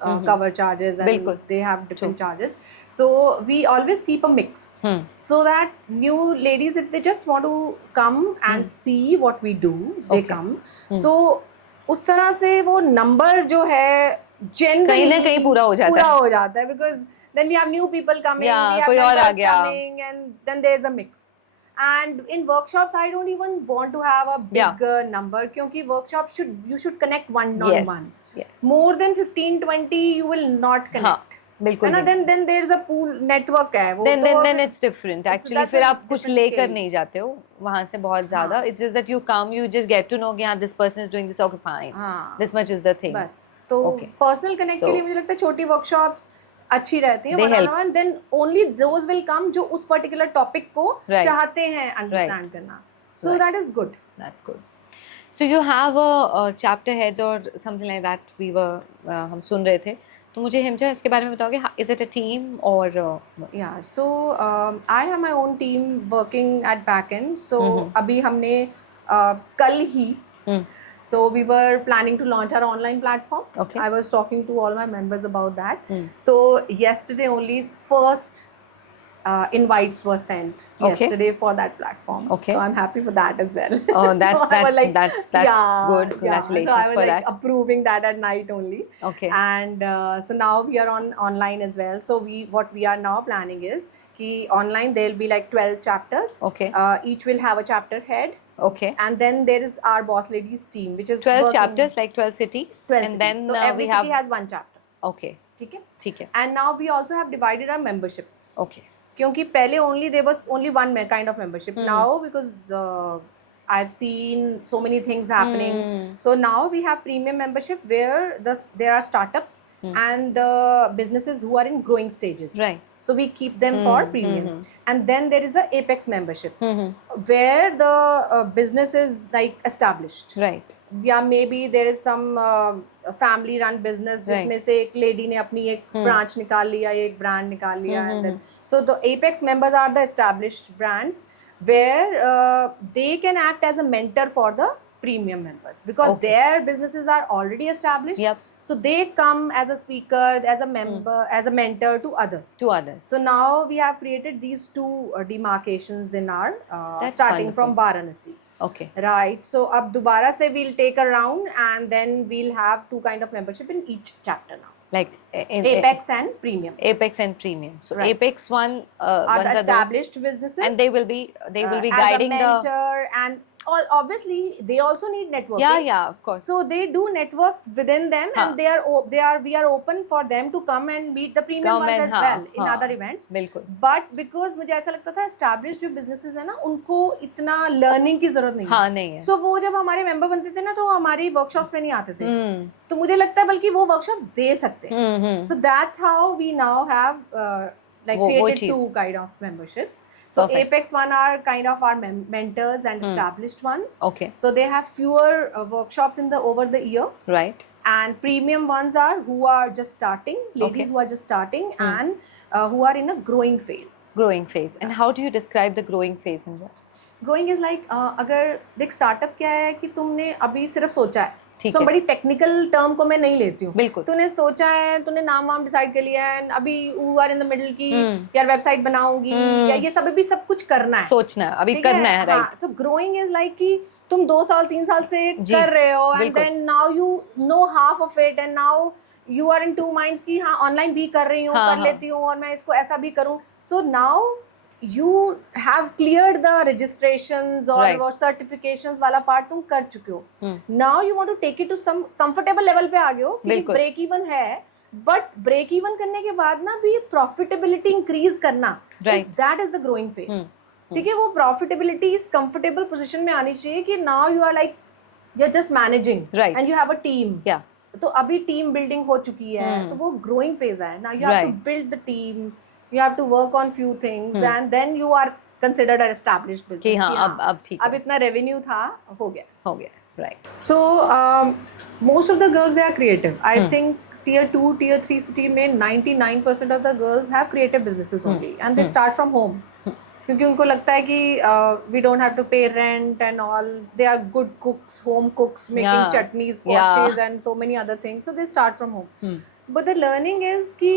cover charges, and बिल्कुल. they have different charges. So we always keep a mix, so that new ladies, if they just want to come and see what we do, they Okay. come. So उस तरह से वो number जो है generally कहीं ना कहीं पूरा हो जाता है. because then we have new people coming, Yeah, we have कोई और आ members गया. coming, and then there's a mix. And in workshops I don't even want to have a big number, क्योंकि workshop you should connect one on one. Yes. More than 15-20 you will not connect. हाँ, बिल्कुल. है ना? Then there's a pool network है वो. Then it's different. Actually, that's फिर a आप कुछ different लेकर scale. नहीं जाते हो वहाँ से बहुत ज़्यादा. It's just that you come, you just get to know कि हाँ, this person is doing this. Okay, fine. This much is the thing. बस तो personal connect के लिए मुझे लगता है छोटी workshops अच्छी रहती है. One-on-one, then only those will come जो उस particular topic को चाहते हैं understand करना. So that is good. That's good. So you have a chapter heads or something like that. We were हम सुन रहे थे. तो मुझे हिमजा इसके बारे में बताओगे? Is it a team or? Yeah. So I have my own team working at backend. So अभी हमने कल ही. So we were planning to launch our online platform. Okay. I was talking to all my members about that. So yesterday only first invites were sent yesterday for that platform. Okay. So I'm happy for that as well. Oh, that's so that's good. Congratulations so I was for like that. approving that at night only. Okay. And so now we are online as well. So what we are now planning is कि online there will be like 12 chapters. Okay. Each will have a chapter head. Okay. And then there is our boss ladies team, which is 12 chapters, like 12 cities. 12 and cities. then so every we city have. has one chapter. Okay. ठीक है. And now we also have divided our memberships. Okay. क्योंकि पहले there was only one kind of membership. Now because I've seen so many things happening. So now we have premium membership where there are startups and the businesses who are in growing stages. Right. So we keep them for premium. And then there is a Apex membership where the business is like established. Right. या maybe there is some family run business जिसमें से एक lady ने अपनी एक branch निकाल लिया, एक brand निकाल लिया, and then so the Apex members are the established brands where they can act as a mentor for the premium members because their businesses are already established. Yep. So they come as a speaker, as a member, as a mentor to others. So now we have created these two demarcations in our starting from Varanasi. Okay. Right. So ab dobara se we'll take a round and then we'll have two kind of membership in each chapter now. Like Apex and Premium. Apex and Premium. So right. Apex one are the established businesses, and they will be as guiding a mentor and obviously they also need networking. Yeah, of course. So they do network within them, and we are open for them to come and meet the premium ones as well in other events. बिल्कुल. But because मुझे ऐसा लगता था established जो businesses है ना उनको इतना learning की जरूरत नहीं है. नहीं है. So वो जब हमारे member बनते थे ना तो हमारी workshops में नहीं आते थे. तो मुझे लगता है बल्कि वो workshops दे सकते हैं. So that's how we now have created two kind of memberships. So perfect. Apex one are kind of our mentors and established ones. Okay. So they have fewer workshops over the year. Right. And premium ones are who are just starting, ladies who are just starting and who are in a growing phase. Growing phase. And how do you describe the growing phase in that? Growing is like अगर देख startup क्या है कि तुमने अभी सिर्फ सोचा है. तो बड़ी टेक्निकल टर्म को मैं नहीं लेती हूँ. बिल्कुल. तूने सोचा है, तूने नाम वाम डिसाइड कर लिया है, अभी you are in the middle की यार वेबसाइट बनाऊंगी या ये सब अभी सब कुछ करना है. सोचना अभी करना है. Right. So growing is like कि तुम 2 साल 3 साल से कर रहे हो and then now you know half of it and now you are in two minds कि हाँ ऑनलाइन भी कर रही हूँ, कर लेती हूँ और मैं इसको ऐसा भी करूँ. So now you have cleared the registrations or certifications वाला part तुम कर चुके हो. Now you want to take it to some comfortable level पे आ गए हो कि break even है, but break even करने के बाद ना भी profitability increase करना. Right. That is the growing phase. ठीक है, वो profitability is comfortable position में आनी चाहिए कि now you are like you're just managing and you have a team. Yeah. तो अभी team building हो चुकी है, तो वो growing phase है. Now you have to build the team. You have to work on few things and then you are considered an established business. कि हाँ अब ठीक है. अब इतना revenue था, हो गया. Right. So most of the girls they are creative. I think tier 2, tier 3 city में 99% of the girls have creative businesses only and they start from home. क्योंकि उनको लगता है कि we don't have to pay rent and all. They are good cooks, home cooks, making chutneys, squashes and so many other things. So they start from home. But the learning is कि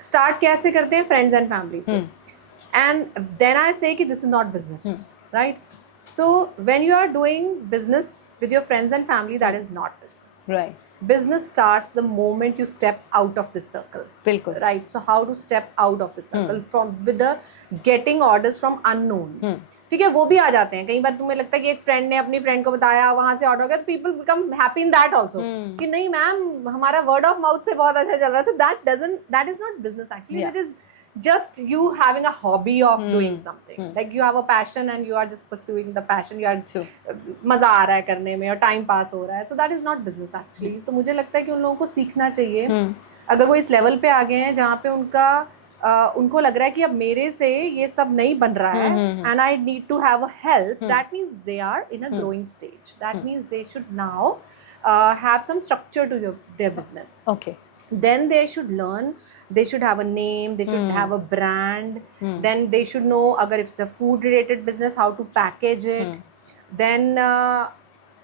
start कैसे करते हैं, friends and family से, and then I say कि this is not business, right? So when you are doing business with your friends and family, that is not business. Right. Business starts the moment you step out of the circle. बिल्कुल. Right. So how to step out of the circle from with the getting orders from unknown. ठीक है, वो भी आ जाते हैं कई बार. तुम्हें लगता है कि एक फ्रेंड ने अपनी फ्रेंड को बताया, वहां से ऑर्डर हो गया, तो people become happy in that also कि नहीं मैम हमारा वर्ड ऑफ माउथ से बहुत अच्छा चल रहा है. So that is not business actually. Yeah. It is just you having a hobby of doing something. Like you have a passion and you are just pursuing the passion. You are मजा आ रहा है करने में और time pass हो रहा है. So that is not business actually. So मुझे लगता है कि उन लोगों को सीखना चाहिए. अगर वो इस लेवल पे आ गए हैं जहाँ पे उनको लग रहा है कि अब मेरे से ये सब नहीं बन रहा है and I need to have a help, that means they are in a growing stage. That means they should now have some structure to their business. Okay. Then they should learn, they should have a name, they should have a brand, then they should know agar if it's a food related business how to package it. Then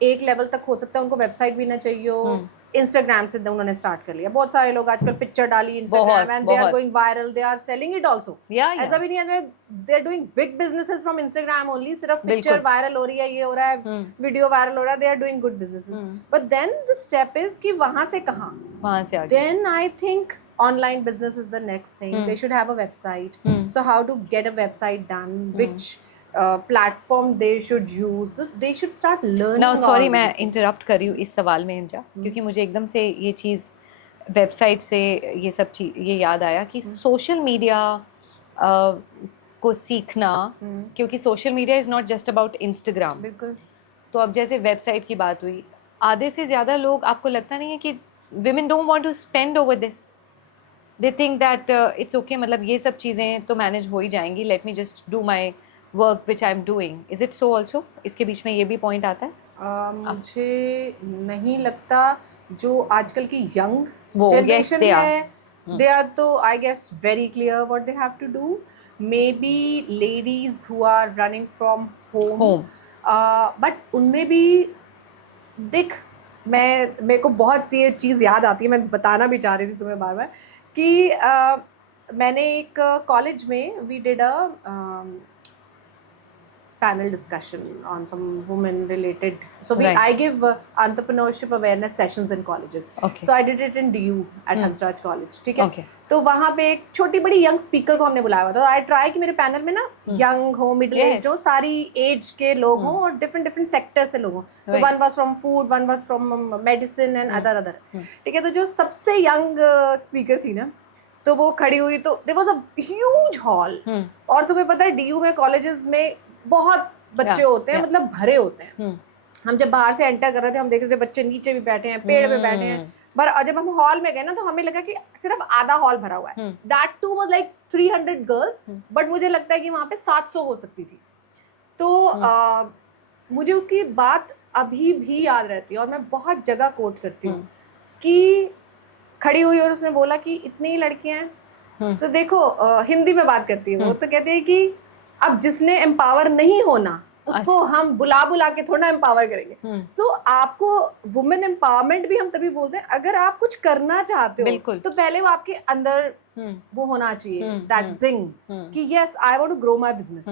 एक level तक हो सकता है उनको website भी ना चाहिए हो. इंस्टाग्राम से उन्होंने स्टार्ट कर लिया. बहुत सारे लोग आजकल पिक्चर डाली Instagram and they are going viral, they are selling it also. ऐसा भी नहीं है, they are doing big businesses from Instagram only. सिर्फ पिक्चर वायरल हो रही है, ये हो रहा है, वीडियो वायरल हो रहा है, they are doing good businesses. But then the step is कि वहां से कहां, वहां से आगे. Then I think online business is the next thing. They should have a website. So how to get a website done, which platform they should use. So they should start learning. Now sorry मैं interrupt कर रही हूँ इस सवाल में हिमजा, क्योंकि मुझे एकदम से ये चीज़ वेबसाइट से ये सब चीज़ ये याद आया कि सोशल मीडिया को सीखना, क्योंकि social media is not just about Instagram. बिल्कुल. तो अब जैसे वेबसाइट की बात हुई, आधे से ज़्यादा लोग, आपको लगता नहीं है कि women don't want to spend over this? They think that it's okay, मतलब ये सब चीज़ें तो मैनेज हो ही जाएंगी, let me just do my work which I'm doing. Is it so also? इसके बीच में ये भी पॉइंट आता है? मुझे नहीं लगता. जो आजकल की यंग वो जनरेशन है, they are तो I guess very clear what they have to do. Maybe ladies who are running from home. But उनमें भी देख, मेरे को बहुत ये चीज़ याद आती है, मैं बताना भी चाह रही थी तुम्हें बार बार कि मैंने एक कॉलेज में we did a panel discussion on some women related. So I give entrepreneurship awareness sessions in colleges. Okay. So I did it in DU at Hansraj College. ठीक है. Okay. तो वहाँ पे एक छोटी बड़ी यंग स्पीकर को हमने बुलाया हुआ था. आई ट्राई कि मेरे पैनल में ना यंग हो, मिडिल एज हो, सारी एज के लोग हों और डिफरेंट सेक्टर से लोग हों. So one was from food, one was from medicine and other. ठीक है. तो जो सबसे यंग स्पीकर थी ना, तो वो खड़ी हुई, तो there was a huge hall. और तुम्हें पता है डीयू में कॉलेजेस में बहुत बच्चे होते हैं, मतलब भरे होते हैं. हम जब बाहर से एंटर कर रहे थे, हम देख रहे थे बच्चे नीचे भी बैठे हैं, पेड़ पे बैठे हैं. पर जब हम हॉल में गए ना, तो हमें लगा कि सिर्फ आधा हॉल भरा हुआ है. That too was like 300 girls. But मुझे लगता है कि वहां पे 700 हो सकती थी. तो मुझे उसकी बात अभी भी याद रहती है और मैं बहुत जगह कोट करती हूँ कि खड़ी हुई और उसने बोला कि इतनी लड़कियां हैं. तो देखो हिंदी में बात करती है वो, तो कहते हैं कि अब जिसने एम्पावर नहीं होना उसको हम बुला के थोड़ा एम्पावर करेंगे. सो आपको वुमेन एम्पावरमेंट भी हम तभी बोलते हैं, अगर आप कुछ करना चाहते हो तो पहले वो आपके अंदर वो होना चाहिए, दैट जिंग कि yes I want to grow my business.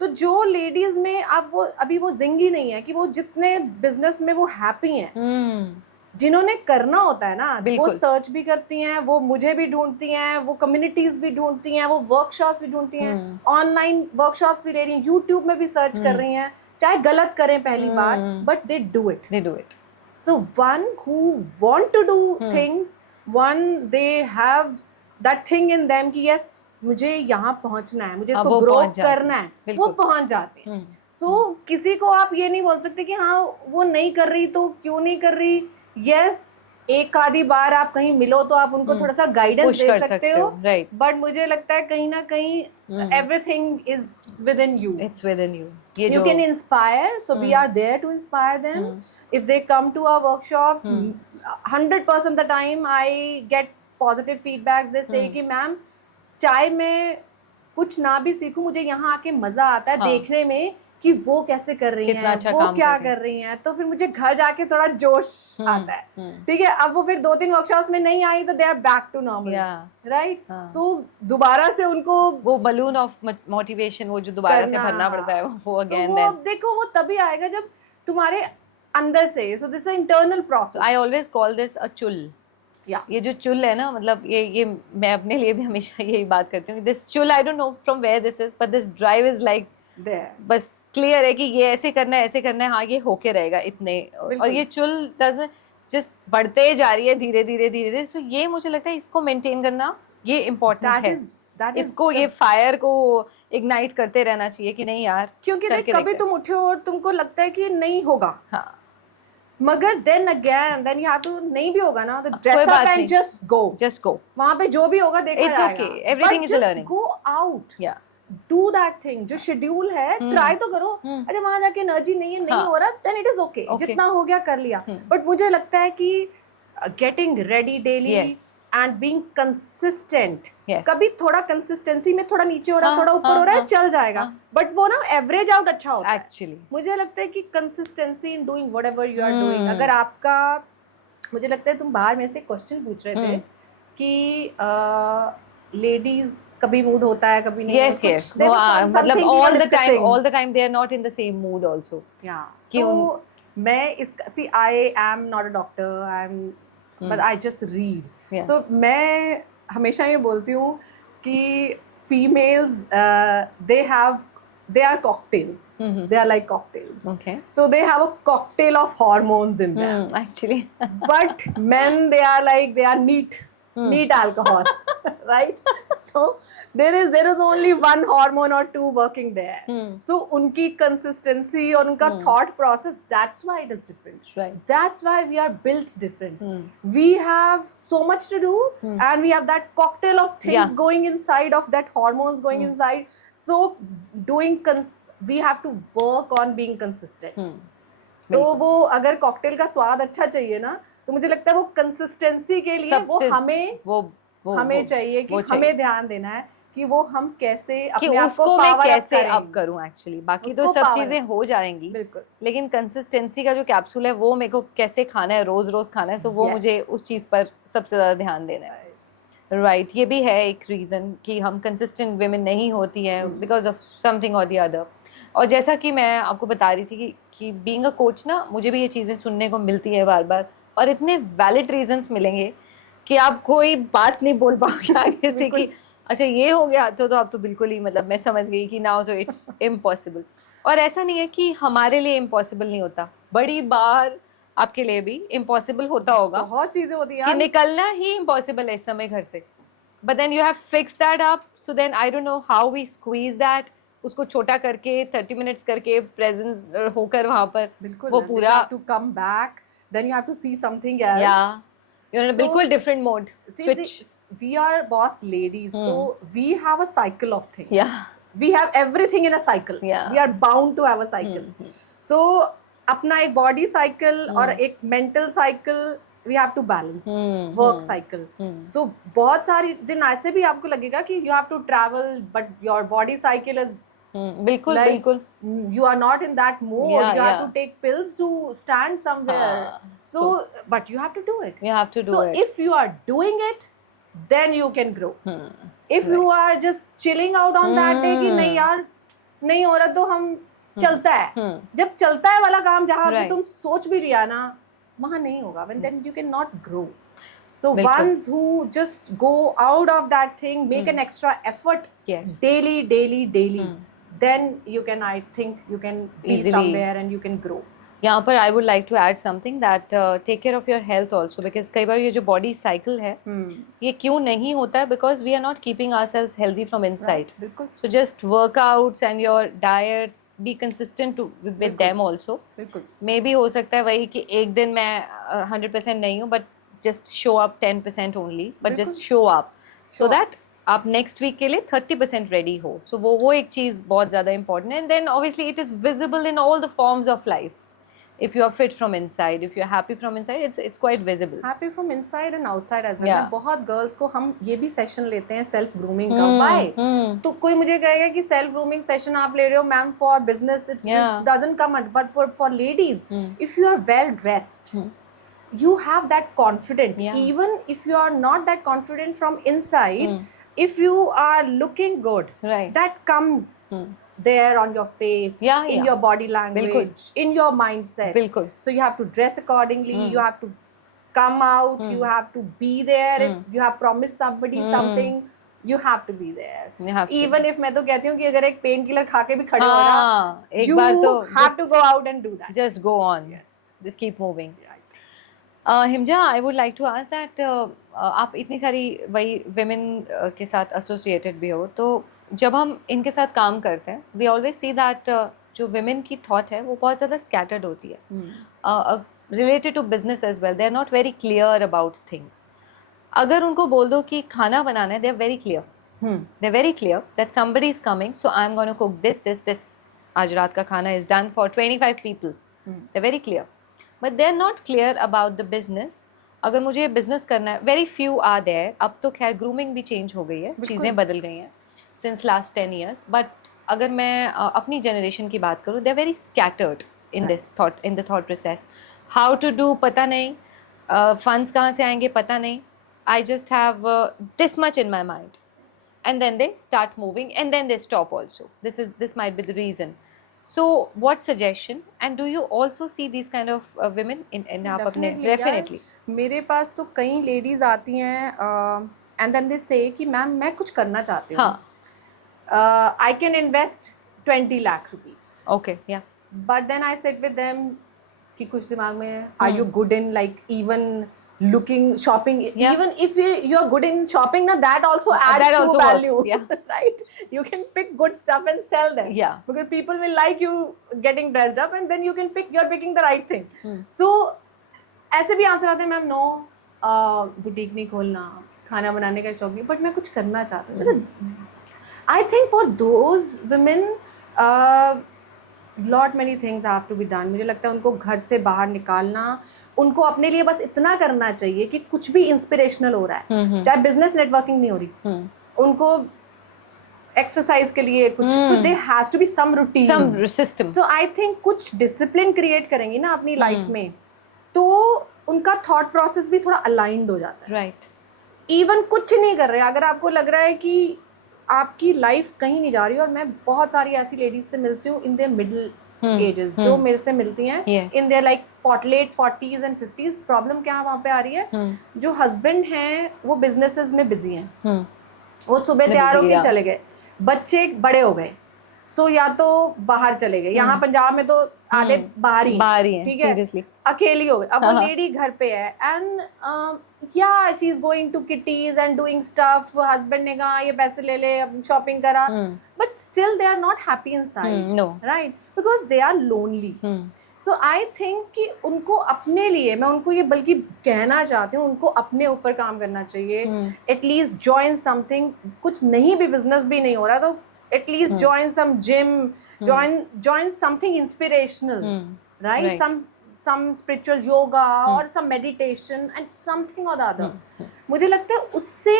तो जो लेडीज में अब वो अभी वो जिंग ही नहीं है कि वो जितने बिजनेस में वो हैप्पी हैं, जिन्होंने करना होता है ना, वो सर्च भी करती हैं, वो मुझे भी ढूंढती हैं, वो कम्युनिटीज भी ढूंढती हैं, वो वर्कशॉप्स भी ढूंढती हैं, ऑनलाइन वर्कशॉप्स भी ले रही हैं, यूट्यूब में भी सर्च कर रही हैं, चाहे गलत करें पहली बार, but they do it. So one who want to do things, one they have that thing in them कि यस मुझे यहाँ पहुंचना है, मुझे इसको ग्रो करना है, वो पहुंच जाते हैं. सो किसी को आप ये नहीं बोल सकते कि हाँ वो नहीं कर रही तो क्यों नहीं कर रही. यस, एक आधी बार आप कहीं मिलो तो आप उनको थोड़ा सा गाइडेंस दे सकते हो, बट मुझे लगता है कहीं ना कहीं everything is with in you. It's with in you. You can inspire, so we are there to inspire them. If they come to our workshops, 100% the time I get positive feedbacks. They say कि ma'am चाहे मैं कुछ ना भी सीखूं, मुझे यहाँ आके मजा आता है देखने में कि वो कैसे कर रही कितना हैं, अच्छा वो काम क्या कर रही कर रही हैं, तो फिर मुझे घर जाके थोड़ा जोश आता है। ठीक है, अब वो फिर 2-3 वर्कशॉप्स में नहीं आई तो they are back to normal, Yeah. राइट? हाँ. सो दोबारा से उनको वो बलून ऑफ मोटिवेशन वो जो दोबारा से करना, भरना पड़ता है वो तो अगेन वो देन अब देखो वो तभी आएगा जब तुम्हारे अंदर से, so this internal process. I always call this a चुल। या ये जो चुल है ना, मतलब ये मैं अपने लिए भी हमेशा यही बात करती हूँ, दिस चुल I don't know from where this is, but this drive is like there, बस क्लियर है कि ये ऐसे करना है, ऐसे करना है, हाँ ये होके रहेगा इतने, और बिल्कुल। ये चुल डजंट जस्ट बढ़ते जा रही है धीरे धीरे धीरे धीरे। सो ये मुझे लगता है इसको मेंटेन करना ये इम्पोर्टेंट दैट है, इज इसको ये फायर को इग्नाइट करते रहना चाहिए कि नहीं यार क्योंकि देख करके कभी देखते तुम उठे हो और तुमको लगता है कि नहीं होगा, हैं। हाँ मगर then again then you have to, नहीं भी होगा ना तो कोई ड्रेस बात अप एंड नहीं, जस्ट गो, जस्ट गो, वहां पे जो भी होगा देखा इट्स जाएगा, okay, everything is a learning. Go out, या डू दैट थिंग, जो शेड्यूल है ट्राई तो करो। अच्छा वहां जाके एनर्जी नहीं है, नहीं हाँ. हो रहा, देन इट इज ओके, जितना हो गया कर लिया। बट मुझे लगता है कि getting ready daily Yes. And being consistent, Yes. कभी थोड़ा कंसिस्टेंसी में थोड़ा नीचे हो रहा है, हाँ, थोड़ा ऊपर हाँ, हो रहा है, हाँ, चल जाएगा, बट वो ना एवरेज आउट अच्छा होता है एक्चुअली मुझे लगता है कि consistency in doing whatever you are doing. अगर आपका, मुझे लगता है तुम बाहर में से क्वेश्चन पूछ रहे थे कि लेडीज कभी मूड होता है कभी नहीं, yes yes वो मतलब all the time they are not in the same mood also। या कि सो मैं इसका, see I am not a doctor, I am, but I just read, Yeah. So मैं हमेशा ये बोलती हूँ कि females they are cocktails, they are like cocktails, Okay. so they have a cocktail of hormones in them, Actually but men they are like, they are neat alcohol, right? So there is only one hormone or two working there, so unki consistency और उनका thought process, that's why it is different, Right. that's why we are built different, we have so much to do, and we have that cocktail of things Yeah. going inside, of that hormones going inside, so we have to work on being consistent, so वो अगर cocktail का स्वाद अच्छा चाहिए ना, तो मुझे लगता है वो कंसिस्टेंसी के लिए वो हमें वो चाहिए कि वो हमें ध्यान देना है कि वो हम कैसे कि अपने आप को उसको मैं पावर कैसे अप अप करूं एक्चुअली, बाकी तो उसको सब power चीजें up। हो जाएंगी, बिल्कुल, लेकिन कंसिस्टेंसी का जो कैप्सूल है वो मेरे को कैसे खाना है, रोज रोज खाना है, सो वो Yes. मुझे उस चीज पर सबसे ज्यादा ध्यान देना है। राइट, ये भी है एक रीज़न कि हम कंसिस्टेंट विमेन नहीं होती हैं बिकॉज ऑफ समथिंग और द अदर। और जैसा कि मैं आपको बता रही थी कि बीइंग अ कोच ना, मुझे भी ये चीज़ें सुनने को मिलती है बार बार, और इतने वैलिड रीजंस मिलेंगे कि आप कोई बात नहीं बोल पाओगे आगे से कि अच्छा ये हो गया तो आप तो बिल्कुल ही, मतलब मैं समझ गई कि नाउ तो इट्स इम्पॉसिबल। और ऐसा नहीं है कि हमारे लिए इम्पॉसिबल नहीं होता, बड़ी बार आपके लिए भी इम्पॉसिबल होता होगा, बहुत चीजें होती कि हैं निकलना ही इम्पॉसिबल है इस समय घर से, but then you have fix that up, so then I don't know how we squeeze that, उसको छोटा करके 30 मिनट्स करके प्रेजेंस होकर वहां पर बिल्कुल, वो पूरा to come back, then you have to see something else, या यू नो So, बिल्कुल different mode switch. we are boss ladies, so we have a cycle of things, Yeah. we have everything in a cycle, Yeah. we are bound to have a cycle, so अपना एक body cycle और एक mental cycle we have to balance, work cycle, so बहुत सारी दिन ऐसे भी आपको लगेगा कि you have to travel but your body cycle is बिल्कुल like, बिल्कुल you are not in that mode, Yeah, you have yeah. to take pills to stand somewhere, so but you have to do it, you have to do so it। if you are doing it then you can grow, if you are just chilling out on that day कि नहीं यार नहीं हो रहा, तो हम चलता है, जब चलता है वाला काम जहाँ पे Right. तुम सोच भी लिया ना, वहाँ नहीं होगा, then you cannot grow, so बिल्कुल। ones who just go out of that thing, make an extra effort Yes. daily, then you can, I think you can be Easily। somewhere and you can grow। यहाँ पर I would like to add something that take care of your health also, because कई बार ये जो body cycle है ये क्यों नहीं होता है, because we are not keeping ourselves healthy from inside, बिल्कुल so just workouts and your diets be consistent with them also. बिल्कुल मे बी हो सकता है वही कि एक दिन मैं 100% नहीं हूँ, but just show up 10% only, but just show up so that आप नेक्स्ट वीक के लिए 30% रेडी हो। सो वो एक चीज़ बहुत ज़्यादा इंपॉर्टेंट है, and then obviously it is visible in all the forms of life, if you are fit from inside, if you are happy from inside, it's quite visible. Happy from inside and outside as well. Yeah. मैं बहुत girls को हम ये भी session लेते हैं self grooming का. Why? तो कोई मुझे कहेगा कि सेल्फ ग्रूमिंग सेशन आप ले रहे हो ma'am for business, it doesn't come at, but for ladies if you are well dressed, you have that confidence. Yeah. Even if you are not that confident from inside, if you are looking good, Right. that comes there on your face, Yeah, in yeah. your body language, Bilkul. in your mindset. Bilkul. So you have to dress accordingly, you have to come out, you have to be there. If you have promised somebody something, you have to be there. You have to Even if मैं तो कहती हूँ कि अगर एक pain killer खा के भी खड़े हो ना, एक you बार तो have to go out and do that. just go on. Yes. Just keep moving. Right. Himja, I would like to ask that आप इतनी सारी वही women के साथ associated भी हो, तो जब हम इनके साथ काम करते हैं we always see that जो women की thought है वो बहुत ज़्यादा scattered होती है, related to business as well. They are not very clear about things. अगर उनको बोल दो कि खाना बनाना है, they are very clear. They're very clear that somebody is coming, so I'm going to cook this. आज रात का खाना is done for 25 people. They're very clear. But they're not clear about the business. अगर मुझे ये business करना है, very few are there. अब तो खैर grooming भी change हो गई है, चीज़ें बदल गई हैं since last 10 years. But अगर मैं अपनी generation की बात करूँ, they're very scattered in this thought, in the thought process. How to do पता नहीं, funds कहाँ से आएंगे पता नहीं. I just have this much in my mind, and then they start moving, and then they stop also. This might be the reason. So, what suggestion? And do you also see these kind of women in आप अपने definitely? मेरे पास तो कई ladies आती हैं and then they say कि ma'am मैं कुछ करना चाहती हूँ. I can invest 20 lakh rupees. Okay, yeah. But then I sit with them कि कुछ दिमाग में are you good in like even looking shopping, Yeah. even if you are good in shopping, na, that also adds That to also value. works, yeah. Right, you can pick good stuff and sell them, Yeah. because people will like you getting dressed up, and then you can you're picking the right thing. So ऐसे भी answer आते हैं ma'am no boutique नहीं खोलना, खाना बनाने का शौक नहीं, बट मैं कुछ करना चाहती हूँ. I think for those women lot many things have to be done. मुझे लगता है उनको घर से बाहर निकालना, उनको अपने लिए बस इतना करना चाहिए कि कुछ भी इंस्पिरेशनल हो रहा है, चाहे बिजनेस नेटवर्किंग नहीं हो रही, उनको एक्सरसाइज के लिए कुछ there has to be some routine, some system. So I think कुछ डिसिप्लिन क्रिएट करेंगी ना अपनी लाइफ में, तो उनका थॉट प्रोसेस भी थोड़ा अलाइंड हो जाता है. Right. इवन कुछ नहीं कर रहे, अगर आपको लग रहा है कि आपकी लाइफ कहीं नहीं जा रही, और मैं बहुत सारी ऐसी लेडीज से मिलती हूँ इन देयर मिडिल एजेस जो मेरे से मिलती हैं, in their like late 40s and 50s. Problem क्या वहाँ पे आ रही है, जो हस्बैंड हैं वो बिजनेसेस में बिजी हैं, वो सुबह तैयार होके चले गए, बच्चे बड़े हो गए, सो या तो बाहर चले गए, यहाँ पंजाब में तो आधे बाहर ही हैं, ठीक है, seriously. अकेली हो गई, अब वो लेडी घर पे है, एंड या she is going to kitties and doing stuff, husband ने कहा ये पैसे ले ले, शॉपिंग करा, but still they are not happy inside, right, because they are lonely. So I think कि उनको अपने लिए, मैं उनको ये बल्कि कहना चाहती हूँ, उनको अपने ऊपर काम करना चाहिए. एटलीस्ट जॉइन समथिंग, कुछ नहीं भी बिजनेस भी नहीं हो रहा तो at least join some gym, join something inspirational, right, some spiritual yoga or some meditation and something or the other. मुझे लगता है उससे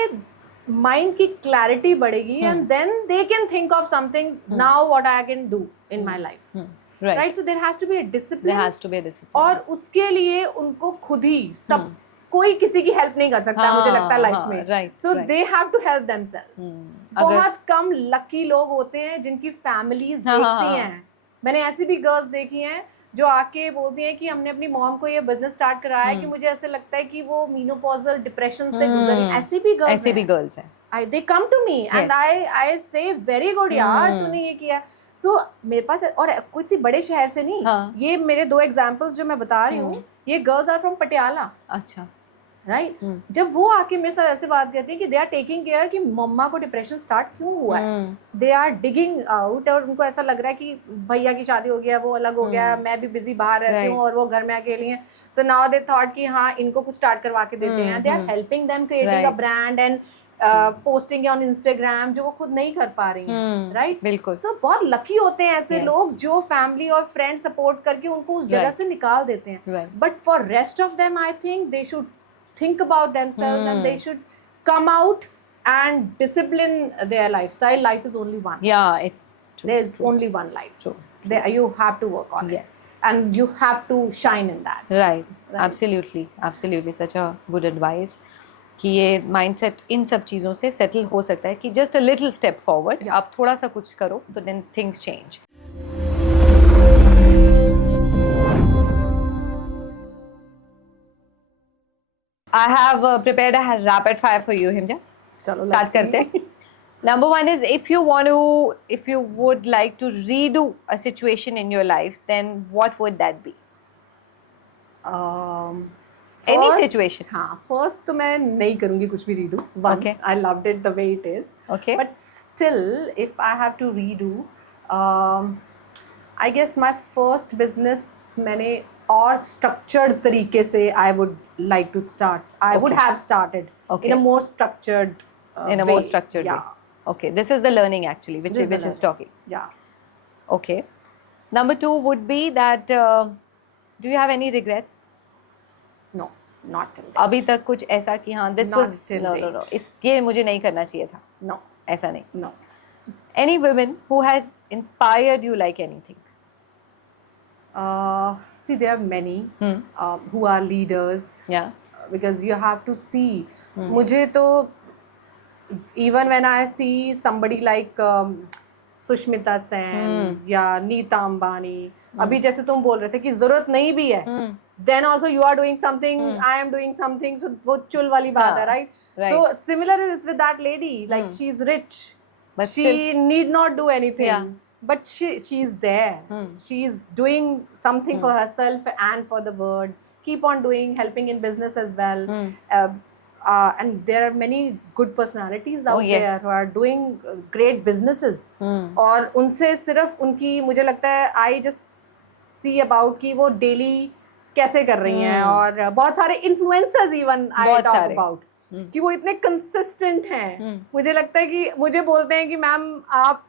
mind की clarity बढ़ेगी, and then they can think of something now what I can do in my life. Right. So there has to be a discipline. There has to be a discipline. और उसके लिए उनको खुद ही सब, कोई किसी की हेल्प नहीं कर सकता, मुझे लगता है लाइफ में. Right. So they have to help themselves. बहुत कम लकी लोग होते हैं जिनकी फैमिलीज देखती हैं. मैंने ऐसी भी गर्ल्स देखी हैं जो आके बोलती हैं कि हमने अपनी मॉम को ये बिजनेस स्टार्ट कराया है कि मुझे ऐसे लगता है कि वो मीनोपॉजल डिप्रेशन से गुजरी. ऐसी भी गर्ल्स हैं. They come to me and I say very good यार तूने ये किया. So मेरे पास, और कुछ ही बड़े शहर से नहीं, ये मेरे 2 एग्जांपल्स जो मैं बता रही हूँ, ये गर्ल्स आर फ्रॉम पटियाला. अच्छा, राइट. जब वो आके मेरे साथ ऐसे बात करती है कि दे आर टेकिंग केयर कि मम्मा को डिप्रेशन स्टार्ट क्यों हुआ है, दे आर डिगिंग आउट, और उनको ऐसा लग रहा है कि भैया की शादी हो गया, वो अलग हो गया, मैं भी बिजी बाहर रहती हूँ और वो घर में अकेली हैं. सो नाउ दे थॉट कि हाँ इनको कुछ स्टार्ट करवा के देते हैं. They are helping them creating a brand, and posting on Instagram जो वो खुद नहीं कर पा रही हैं, राइट? बिल्कुल. सो बहुत लकी होते हैं ऐसे Yes. लोग जो फैमिली और फ्रेंड सपोर्ट करके उनको उस जगह Right. से निकाल देते हैं. Right. But for rest of them I think they should think about themselves and they should come out and discipline their lifestyle. Life is only one. Yeah, it's true. There's True. only one life. True. There, you have to work on Yes. it and you have to shine in that. Right. Right. Absolutely. Absolutely. Such a good advice. कि ये mindset इन सब चीज़ों से settle हो सकता है कि just a little step forward. Yeah. आप थोड़ा सा कुछ करो तो then things change. I have prepared a rapid fire for you, Himja. चलो Start let's see. करते हैं. Number one is if you would like to redo a situation in your life, then what would that be? Any situation. हाँ, first तो मैं नहीं करूँगी कुछ भी redo. One, Okay. I loved it the way it is. Okay. But still, if I have to redo, I guess my first business मैंने और structured तरीके से I would like to start. I would Okay. have started Okay. in a more structured In a way. more structured Yeah. way. Okay, this is the learning actually, which This is the which is learning. talking. Yeah. Okay. Number two would be that do you have any regrets? No, not till date. अभी तक कुछ ऐसा कि हाँ this Not was till no date. इस ये मुझे नहीं करना चाहिए था, No, ऐसा नहीं. no. Any women who has inspired you like anything? See, there are many who are leaders. Yeah. Because you have to see. मुझे तो even when I see somebody like Sushmita Sen या नीता अंबानी, अभी जैसे तुम बोल रहे थे कि जरूरत नहीं भी है, then also you are doing something, I am doing something, so वो चुल वाली बात है, right? Right. So similar is with that lady, like she is rich, But she need not do anything. Yeah. But she is there. She is doing something for herself and for the world. Keep on doing, helping in business as well. And there are many good personalities out yes. there who are doing great businesses. और उनसे सिर्फ उनकी मुझे लगता है I just see about कि वो daily कैसे कर रही हैं, और बहुत सारे influencers even I बहुत talk सारे. about. कि वो इतने कंसिस्टेंट हैं. मुझे लगता है कि मुझे बोलते हैं कि मैम आप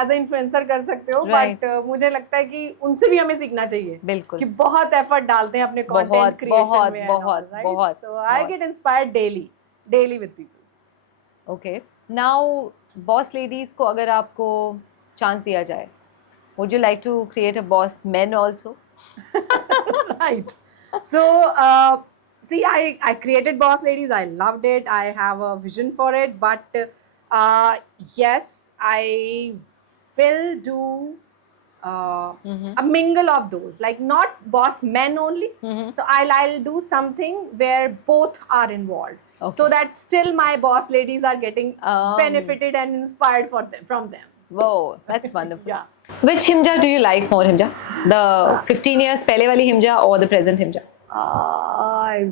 एज ए इन्फ्लुएंसर कर सकते हो, Right. बट मुझे लगता है कि उनसे भी हमें सीखना चाहिए बिल्कुल. कि बहुत एफर्ट डालते हैं अपने कंटेंट क्रिएशन में. बहुत. So I get inspired daily with people. Okay. Now, boss ladies को अगर आपको chance दिया जाए, would you like to create a boss men also? Right. So see, I created Boss Ladies. I loved it. I have a vision for it. But yes, I will do a mingle of those. Like not boss men only. So I'll do something where both are involved. Okay. So that still my Boss Ladies are getting benefited and inspired from them. Whoa, that's wonderful. Yeah. Which Himja do you like more, Himja? The 15 years पहले वाली Himja or the present Himja?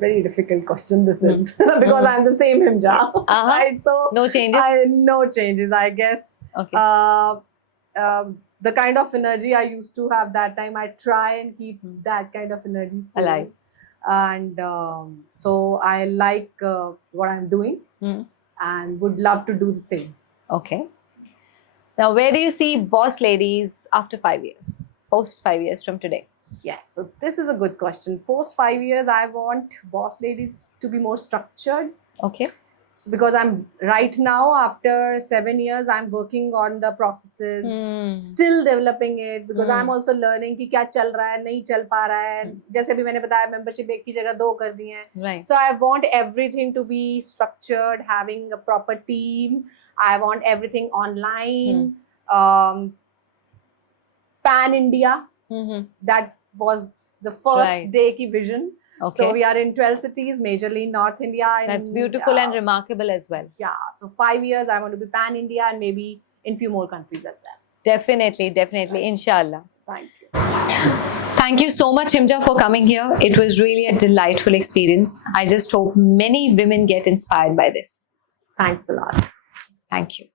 Very difficult question this is because I'm the same Himja. Right? So No changes? No changes, I guess. Okay. The kind of energy I used to have that time, I try and keep that kind of energy still Alive. And so I like what I'm doing and would love to do the same. Okay. Now, where do you see boss ladies after 5 years? Post 5 years from today? Yes, so this is a good question. Post 5 years, I want Boss Ladies to be more structured. Okay. So because I'm right now, after 7 years, I'm working on the processes, still developing it because I'm also learning कि क्या चल रहा है, नहीं चल पा रहा है. जैसे भी मैंने बताया, membership एक की जगह 2 कर दी हैं. Right. So I want everything to be structured, having a proper team. I want everything online. Pan India. That was the first day ki vision. Okay. So we are in 12 cities, majorly North India. That's beautiful and remarkable as well. Yeah. So 5 years, I want to be pan India and maybe in few more countries as well. Definitely, definitely. Inshallah. Thank you. Thank you so much, Himja, for coming here. It was really a delightful experience. I just hope many women get inspired by this. Thanks a lot. Thank you.